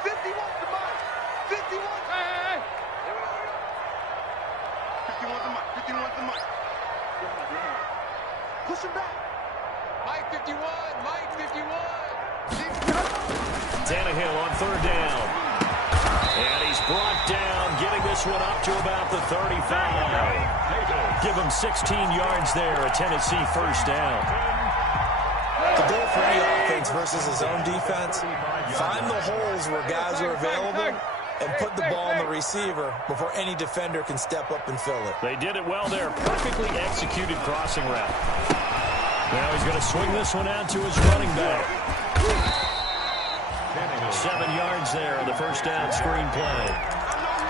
51's the mark. 51. Hey. Here we go. 51's the mark. 51's the mark. Push him back. Mike 51. Mike 51. Tannehill on 3rd down. And he's brought down, getting this one up to about the 35. Give him 16 yards there, a Tennessee 1st down. The goal for any offense versus his own defense, find the holes where guys are available and put the ball in the receiver before any defender can step up and fill it. They did it well there. Perfectly executed crossing route. Now he's going to swing this one out to his running back. 7 yards there on the 1st down screen play.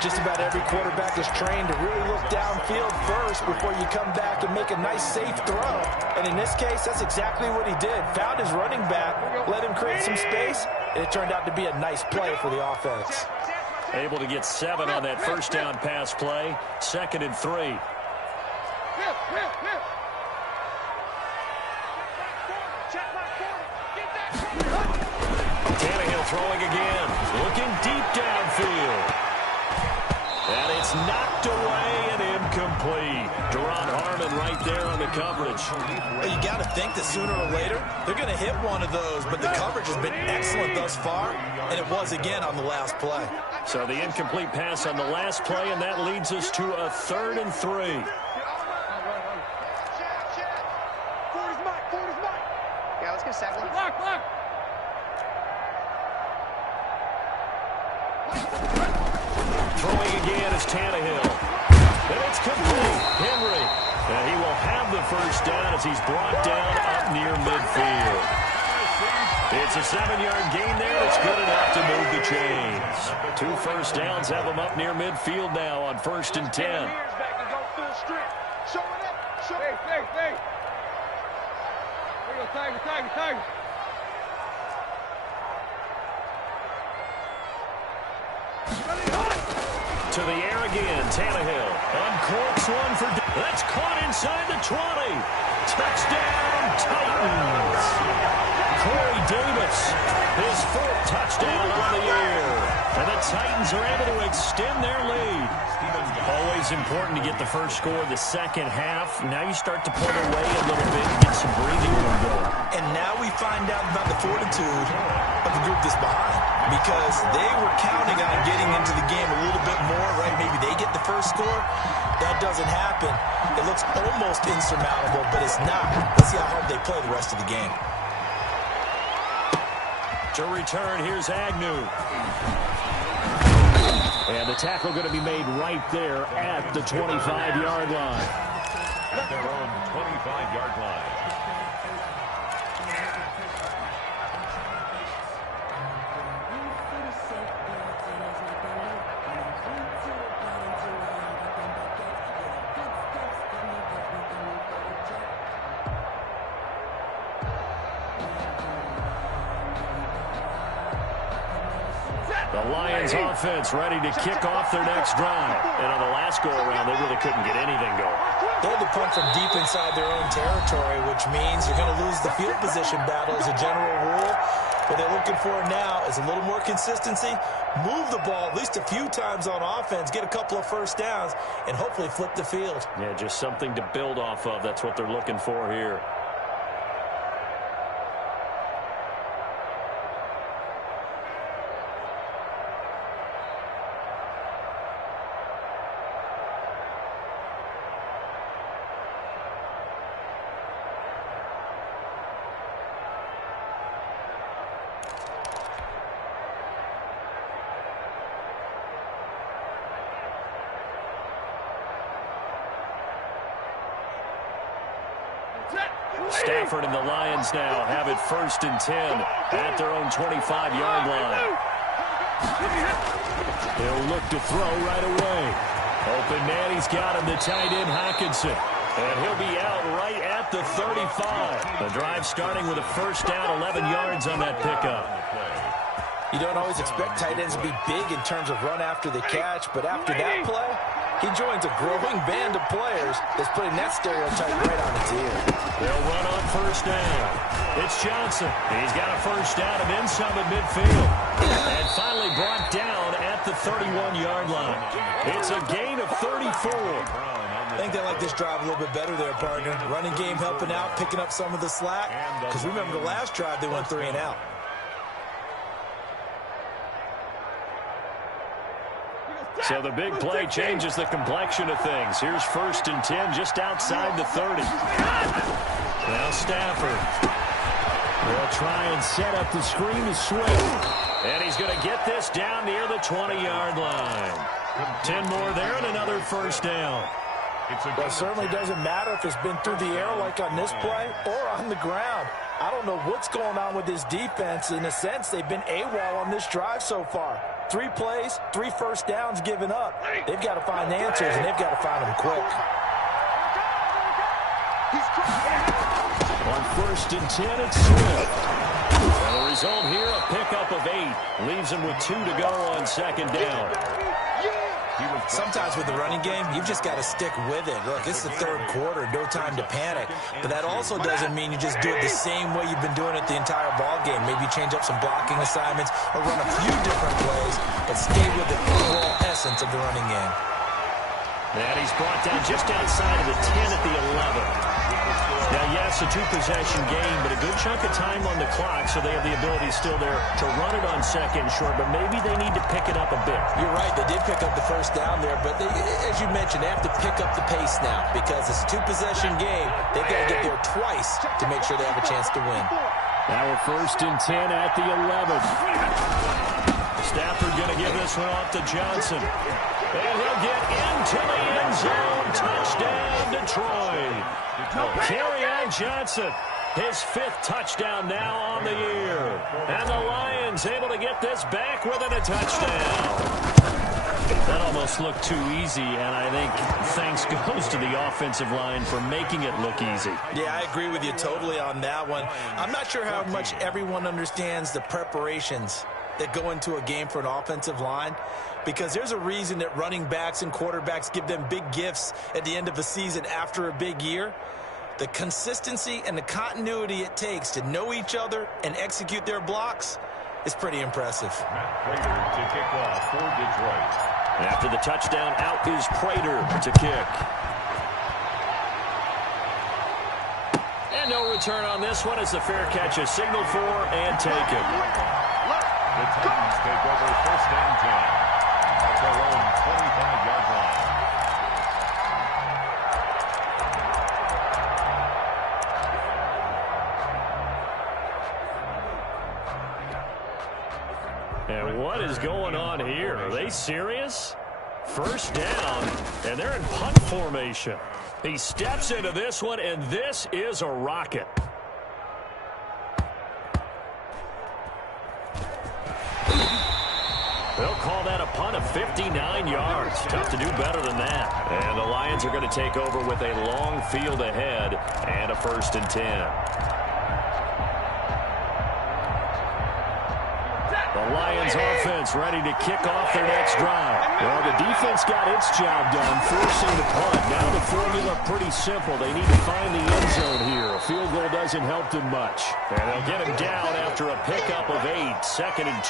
Just about every quarterback is trained to really look downfield first before you come back and make a nice, safe throw. And in this case, that's exactly what he did. Found his running back, let him create some space, and it turned out to be a nice play for the offense. Able to get 7 on that first down pass play. 2nd and 3. Tannehill throwing again. Looking deep downfield. And it's knocked away and incomplete. Deron Harmon right there on the coverage. Well, you got to think that sooner or later they're going to hit one of those, but the coverage has been excellent thus far, and it was again on the last play. So the incomplete pass on the last play, and that leads us to a 3rd and 3. Yeah, let's get sack one. Block. Throwing again is Tannehill. And it's complete. Henry. And he will have the first down as he's brought down up near midfield. It's a 7-yard gain there. It's good enough to move the chains. 2 first downs have them up near midfield now on 1st and 10. Hey. Tiger. To the air again, Tannehill. Uncorks one for... That's caught inside the 20. Touchdown, Titans. Corey Davis, his 4th touchdown on the year. And the Titans are able to extend their lead. Always important to get the first score of the second half. Now you start to pull away a little bit and get some breathing room going. And now we find out about the fortitude of the group that's behind, because they were counting on getting into the game a little bit more, right? Maybe they get the first score. That doesn't happen. It looks almost insurmountable, but it's not. Let's see how hard they play the rest of the game. To return, here's Agnew. And the tackle going to be made right there at the 25-yard line. At their own 25-yard line. The Lions offense ready to kick off their next drive. And on the last go-around, they really couldn't get anything going. They had to punt from deep inside their own territory, which means you're going to lose the field position battle as a general rule. What they're looking for now is a little more consistency, move the ball at least a few times on offense, get a couple of first downs, and hopefully flip the field. Yeah, just something to build off of. That's what they're looking for here. Stafford and the Lions now have it 1st and 10 at their own 25-yard line. He'll look to throw right away. Open man, he's got him, the tight end Hockenson. And he'll be out right at the 35. The drive starting with a first down, 11 yards on that pickup. You don't always expect tight ends to be big in terms of run after the catch, but after that play, he joins a growing band of players that's putting that stereotype right on its ear. They'll run on first down. It's Johnson. He's got a first down and then some at midfield. And finally brought down at the 31-yard line. It's a gain of 34. I think they like this drive a little bit better there, partner. Running game helping out, picking up some of the slack. Because remember the last drive, they went 3 and out. So the big play changes the complexion of things. Here's 1st and 10 just outside the 30. Now Stafford. They'll try and set up the screen to Swift. And he's going to get this down near the 20-yard line. 10 more there and another first down. Well, it certainly doesn't matter if it's been through the air like on this play or on the ground. I don't know what's going on with this defense. In a sense, they've been AWOL on this drive so far. 3 plays, 3 first downs given up. They've got to find answers, and they've got to find them quick. On 1st and 10, it's Swift. And the result here, a pickup of 8. Leaves him with 2 to go on 2nd down. Sometimes with the running game, you've just got to stick with it. Look, it's the 3rd quarter, no time to panic. But that also doesn't mean you just do it the same way you've been doing it the entire ball game. Maybe change up some blocking assignments or run a few different plays, but stay with the overall essence of the running game. And he's brought down just outside of the 10 at the 11. Now, yes, a 2-possession game, but a good chunk of time on the clock, so they have the ability still there to run it on 2nd and short, but maybe they need to pick it up a bit. You're right. They did pick up the first down there, but as you mentioned, they have to pick up the pace now because it's a 2-possession game. They've got to get there twice to make sure they have a chance to win. Now we're 1st and 10 at the 11th. Stafford going to give this one off to Johnson. And he'll get into the end zone. Touchdown, Detroit. Kerryon Johnson, his 5th touchdown now on the year. And the Lions able to get this back within a touchdown. That almost looked too easy, and I think thanks goes to the offensive line for making it look easy. Yeah, I agree with you totally on that one. I'm not sure how much everyone understands the preparations that go into a game for an offensive line, because there's a reason that running backs and quarterbacks give them big gifts at the end of a season after a big year. The consistency and the continuity it takes to know each other and execute their blocks is pretty impressive. Matt Prater to kick off for Detroit. After the touchdown, out is Prater to kick. And no return on this one as the fair catch is signaled for and taken. The Titans take over 1st and 10 at their own 25-yard line. And what is going on here? Are they serious? 1st down, and they're in punt formation. He steps into this one, and this is a rocket. They'll call that a punt of 59 yards. Tough to do better than that. And the Lions are going to take over with a long field ahead and a 1st and 10. The Lions offense ready to kick off their next drive. Well, the defense got its job done, forcing the punt. Now the formula pretty simple. They need to find the end zone here. A field goal doesn't help them much. And they'll get him down after a pickup of 8, 2nd and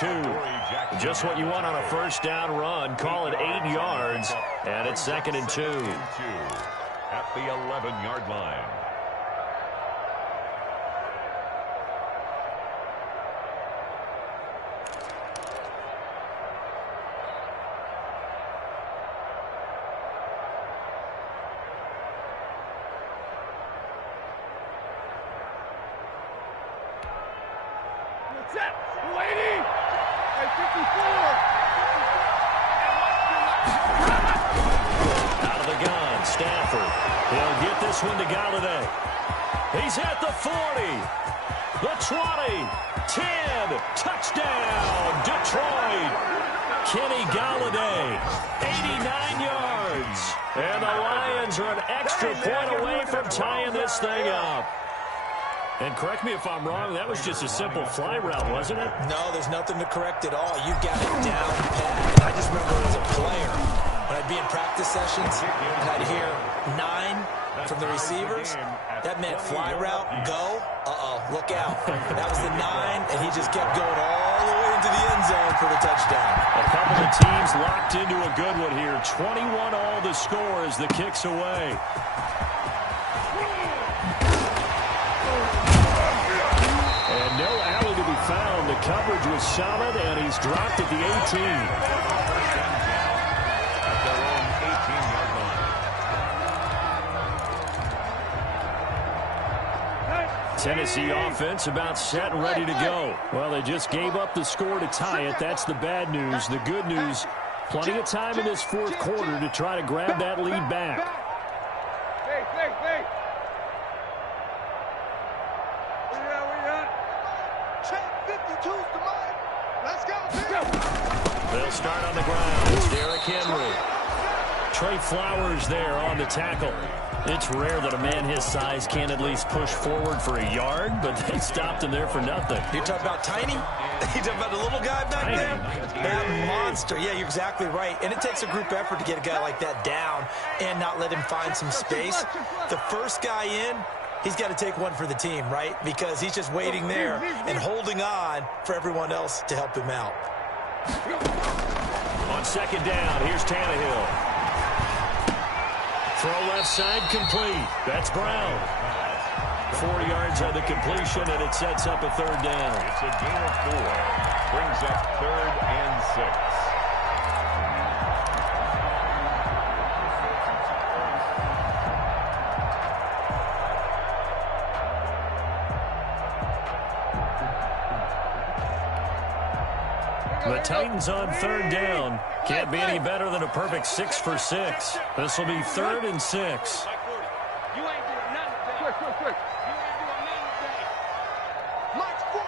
2. Just what you want on a 1st down run. Call it 8 yards, and it's 2nd and 2. At the 11-yard line. Out of the gun, Stafford. He'll get this one to Galladay. He's at the 40, the 20, 10, touchdown, Detroit. Kenny Galladay, 89 yards. And the Lions are an extra point away from tying this thing up. And correct me if I'm wrong, that was just a simple fly route, wasn't it? No, there's nothing to correct at all. You got it down pat. I just remember as a player, when I'd be in practice sessions, and I'd hear 9 from the receivers. That meant fly route, go. Look out. That was the 9, and he just kept going all the way into the end zone for the touchdown. A couple of teams locked into a good one here. 21 all the score as the kick's away. And no alley to be found. The coverage was solid, and he's dropped at the 18. Tennessee offense about set and ready to go. Well, they just gave up the score to tie it. That's the bad news. The good news, plenty of time in this 4th quarter to try to grab that lead back. Hey. Where you at? Check 52's the mine. Let's go. They'll start on the ground. It's Derrick Henry. Trey Flowers there on the tackle. It's rare that a man his size can't at least push forward for a yard, but they stopped him there for nothing. You're talking about tiny? You're talking about the little guy back there? That monster. Yeah, you're exactly right. And it takes a group effort to get a guy like that down and not let him find some space. The first guy in, he's got to take one for the team, right? Because he's just waiting there and holding on for everyone else to help him out. On second down, here's Tannehill. Throw left side complete. That's Brown. 4 yards on the completion, and it sets up a third down. It's a gain of 4. Brings up 3rd and 6. The Titans on third down. Can't be any better than a perfect 6 for 6. This will be 3rd and 6. You ain't doing nothing today. Quick. You ain't doing nothing today. March 4.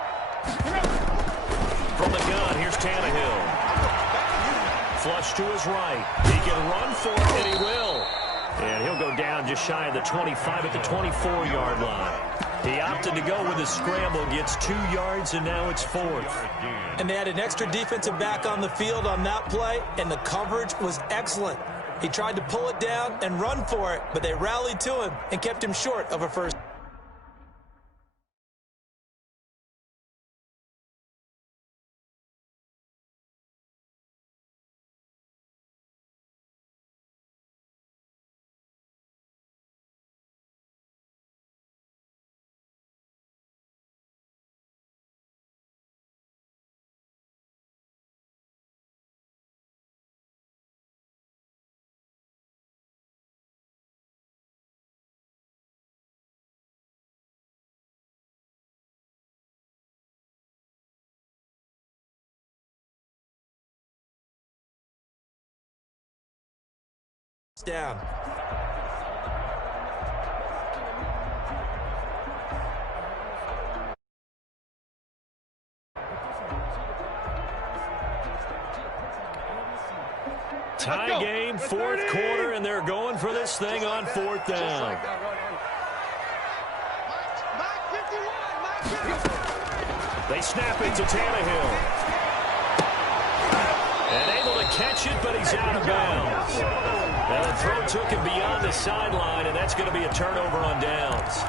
From the gun, here's Tannehill. Flush to his right. He can run for it, and he will. And he'll go down just shy of the 25 at the 24-yard line. He opted to go with a scramble, gets 2 yards, and now it's 4th. And they had an extra defensive back on the field on that play, and the coverage was excellent. He tried to pull it down and run for it, but they rallied to him and kept him short of a first. Down. Tie game, 4th quarter, and they're going for this thing on 4th down. They snap it to Tannehill. And able to catch it, but he's out of bounds. Now the throw took him beyond the sideline, and that's going to be a turnover on downs.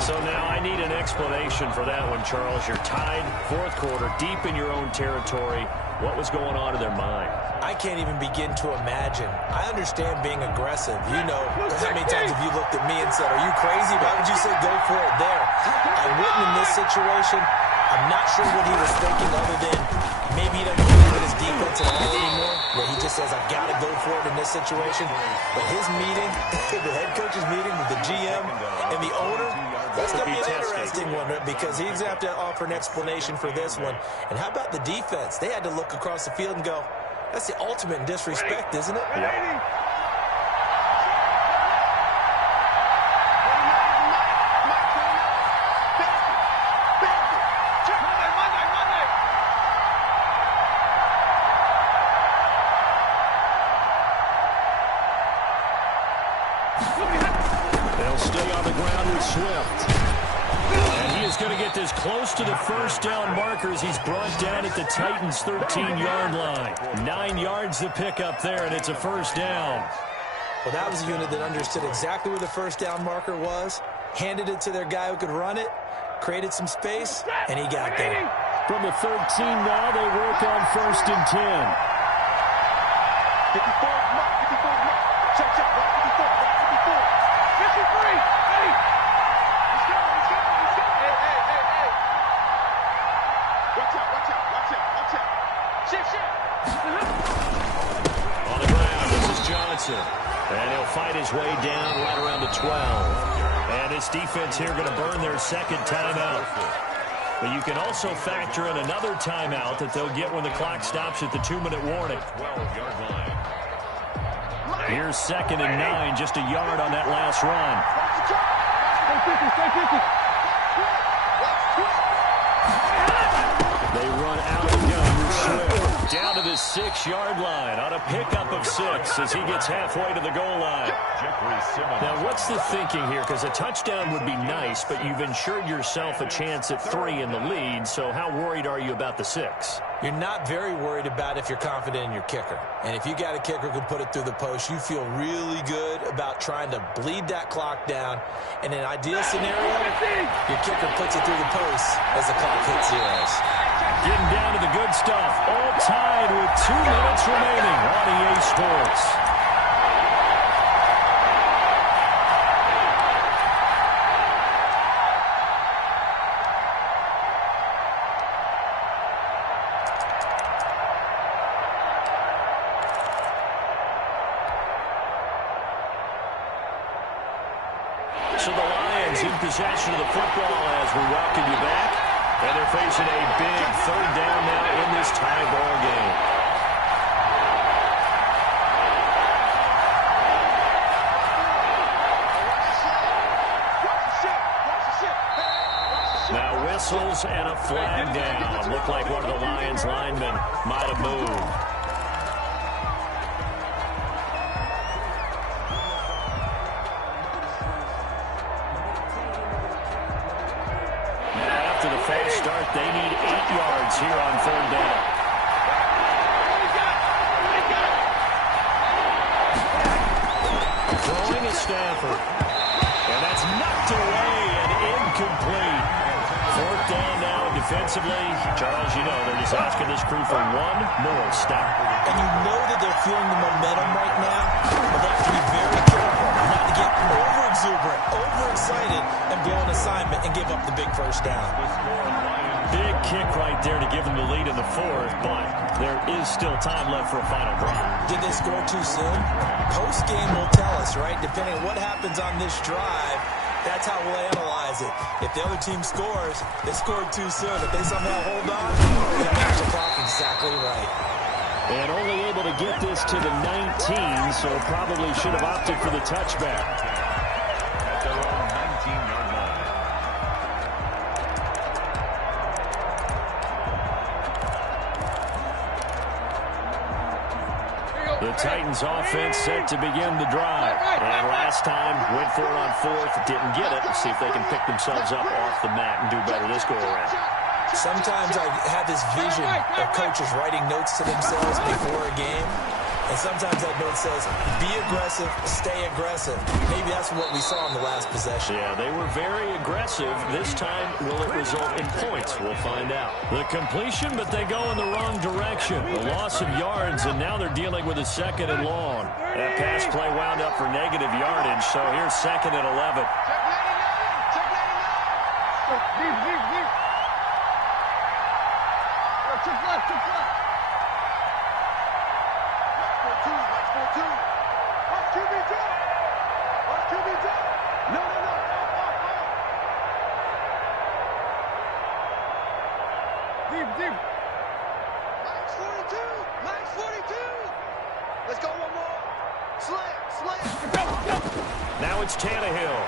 So now I need an explanation for that one, Charles. You're tied, 4th quarter, deep in your own territory. What was going on in their mind? I can't even begin to imagine. I understand being aggressive. You know, how many times have you looked at me and said, are you crazy? Why would you say go for it there? I wouldn't in this situation. I'm not sure what he was thinking other than maybe he doesn't believe in his defense at all anymore, where he just says, I've got to go for it in this situation. But his meeting, the head coach's meeting with the GM and the owner, that's going to be an interesting one because he's going to have to offer an explanation for this one. And how about the defense? They had to look across the field and go, that's the ultimate disrespect, isn't it? Yep. They'll stay on the ground with Swift. And he is going to get this close to the first down markers. He's brought down at the Titans' 13-yard line. 9 yards to pick up there, and it's a first down. Well, that was a unit that understood exactly where the first down marker was, handed it to their guy who could run it, created some space, and he got there. From the 13 now, they work on 1st and 10. 54, mark, 54, mark. Check, 54, 53, hey! He's coming. Hey. Watch out. Shit. On the ground, this is Johnson. And he'll fight his way down right around the 12. And this defense here going to burn their second timeout. But you can also factor in another timeout that they'll get when the clock stops at the 2-minute warning. Here's 2nd and 9, just a yard on that last run. They run out of the gun Down to the 6-yard line on a pickup of 6 as he gets halfway to the goal line. Now, what's the thinking here? Because a touchdown would be nice, but you've ensured yourself a chance at 3 in the lead, so how worried are you about the 6? You're not very worried about if you're confident in your kicker. And if you got a kicker who can put it through the post, you feel really good about trying to bleed that clock down. In an ideal scenario, your kicker puts it through the post as the clock hits zeros. Getting down to the good stuff. All tied with 2 minutes remaining on EA Sports. So the Lions in possession of the football as we welcome you back. And they're facing a big 3rd down now in this tie ball game. Now whistles and a flag down. Looked like one of the Lions linemen might have moved. Start. They need 8 yards here on 3rd down. Throwing is Stafford. And that's knocked away and incomplete. 4th down now defensively. Charles, you know, they're just asking this crew for one more stop. And you know that they're feeling the momentum right now, but they have to be very careful not to get over-exuberant, overexcited, and blow an assignment and give up the big 1st down. Big kick right there to give them the lead in the 4th, but there is still time left for a final drive. Did they score too soon? Post-game will tell us, right? Depending on what happens on this drive, that's how we'll analyze it. If the other team scores, they scored too soon. If they somehow hold on, they match the clock exactly right. And only able to get this to the 19, so probably should have opted for the touchback. At their own 19-yard line. The Titans offense set to begin the drive. And last time, went for it on 4th, didn't get it. Let's see if they can pick themselves up off the mat and do better this go-around. Sometimes I have this vision of coaches writing notes to themselves before a game. And sometimes that note says, be aggressive, stay aggressive. Maybe that's what we saw in the last possession. Yeah, they were very aggressive. This time, will it result in points? We'll find out. The completion, but they go in the wrong direction. The loss of yards, and now they're dealing with a 2nd and long. That pass play wound up for negative yardage, so here's 2nd and 11. Let's go one more. Slam. Now it's Tannehill.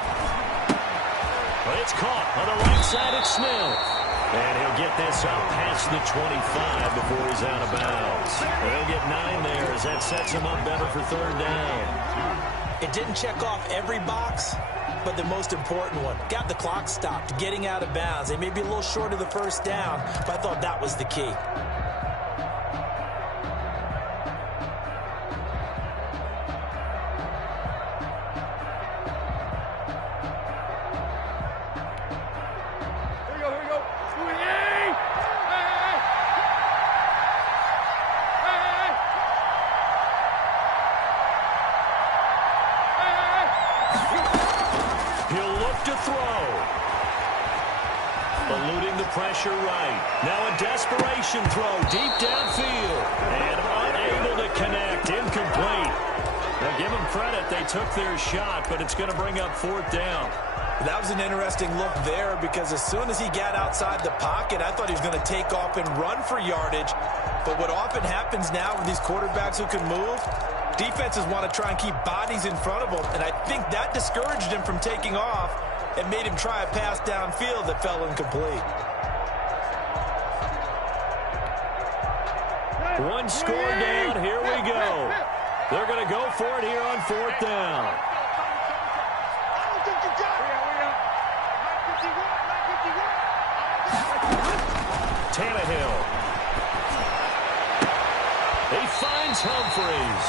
But it's caught on the right side. It's Smith. And he'll get this up past the 25 before he's out of bounds. They'll get 9 there as that sets him up better for 3rd down. It didn't check off every box, but the most important one. Got the clock stopped, getting out of bounds. They may be a little short of the 1st down, but I thought that was the key. Eluding the pressure right. Now a desperation throw deep downfield. And unable to connect. Incomplete. Now give them credit. They took their shot, but it's going to bring up 4th down. That was an interesting look there because as soon as he got outside the pocket, I thought he was going to take off and run for yardage. But what often happens now with these quarterbacks who can move, defenses want to try and keep bodies in front of them. And I think that discouraged him from taking off and made him try a pass downfield that fell incomplete. One score down. Here we go. They're going to go for it here on 4th down. Tannehill. He finds Humphreys.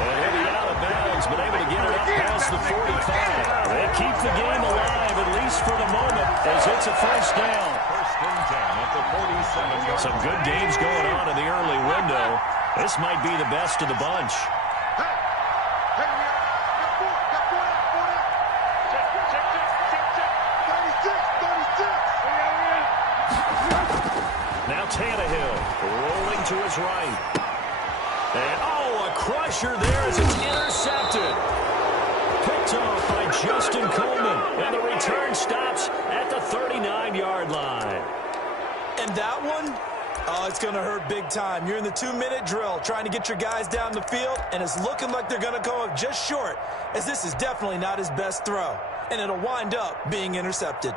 And he'll be out of bounds, but able to get it up past the 45. They keep the game alive, at least for the moment, as it's a 1st down. 1st and 10 at the 47. Some good games going on in the early window. This might be the best of the bunch. Now Tannehill rolling to his right. And, a crusher there as it's intercepted. Picked off by Justin Coleman. And the return stops at the 39-yard line. And that one, it's going to hurt big time. You're in the 2-minute drill trying to get your guys down the field, and it's looking like they're going to go up just short, as this is definitely not his best throw. And it'll wind up being intercepted.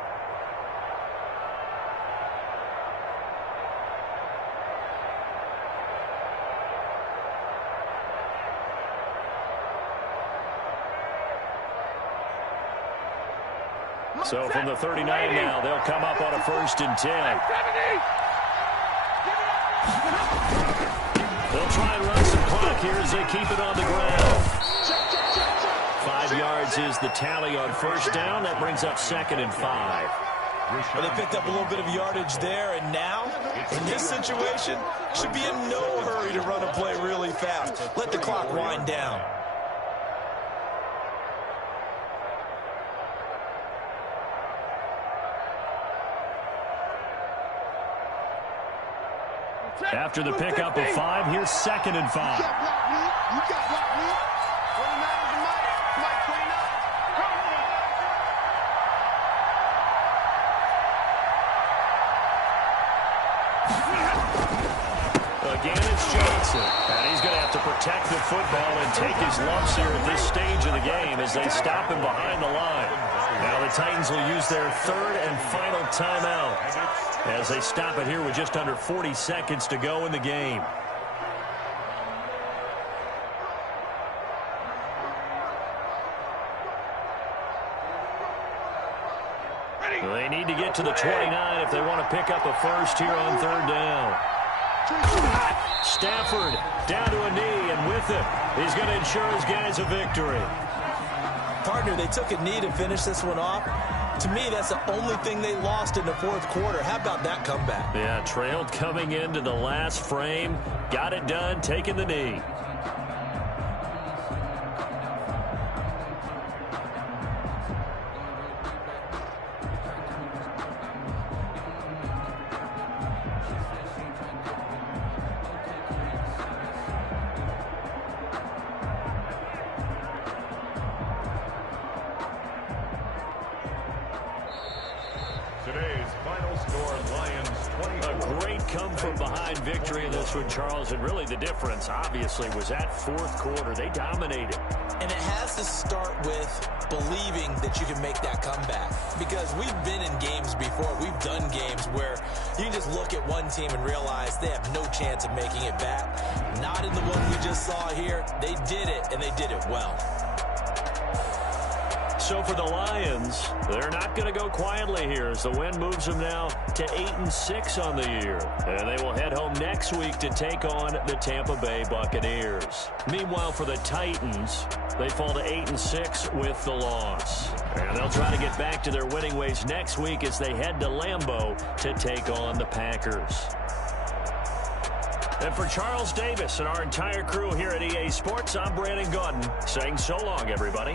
So from the 39 now, they'll come up on a 1st and 10. They'll try and run some clock here as they keep it on the ground. 5 yards is the tally on 1st down. That brings up 2nd and 5. Well, they picked up a little bit of yardage there, and now, in this situation, should be in no hurry to run a play really fast. Let the clock wind down. After the pickup of 5, here's 2nd and 5. Again, it's Johnson. And he's going to have to protect the football and take his lumps here at this stage of the game as they stop him behind the line. Now the Titans will use their 3rd and final timeout as they stop it here with just under 40 seconds to go in the game. They need to get to the 29 if they want to pick up a 1st here on 3rd down. Stafford down to a knee, and with it, he's going to ensure his guys a victory. Partner, they took a knee to finish this one off. To me, that's the only thing they lost in the 4th quarter. How about that comeback? Yeah, trailed coming into the last frame. Got it done, taking the knee. Victory in this one, Charles, and really the difference, obviously, was that 4th quarter. They dominated. And it has to start with believing that you can make that comeback. Because we've been in games before. We've done games where you just look at one team and realize they have no chance of making it back. Not in the one we just saw here. They did it, and they did it well. So for the Lions, they're not going to go quietly here as the win moves them now to 8-6 on the year. And they will head home next week to take on the Tampa Bay Buccaneers. Meanwhile, for the Titans, they fall to 8-6 with the loss. And they'll try to get back to their winning ways next week as they head to Lambeau to take on the Packers. And for Charles Davis and our entire crew here at EA Sports, I'm Brandon Gaudin saying so long, everybody.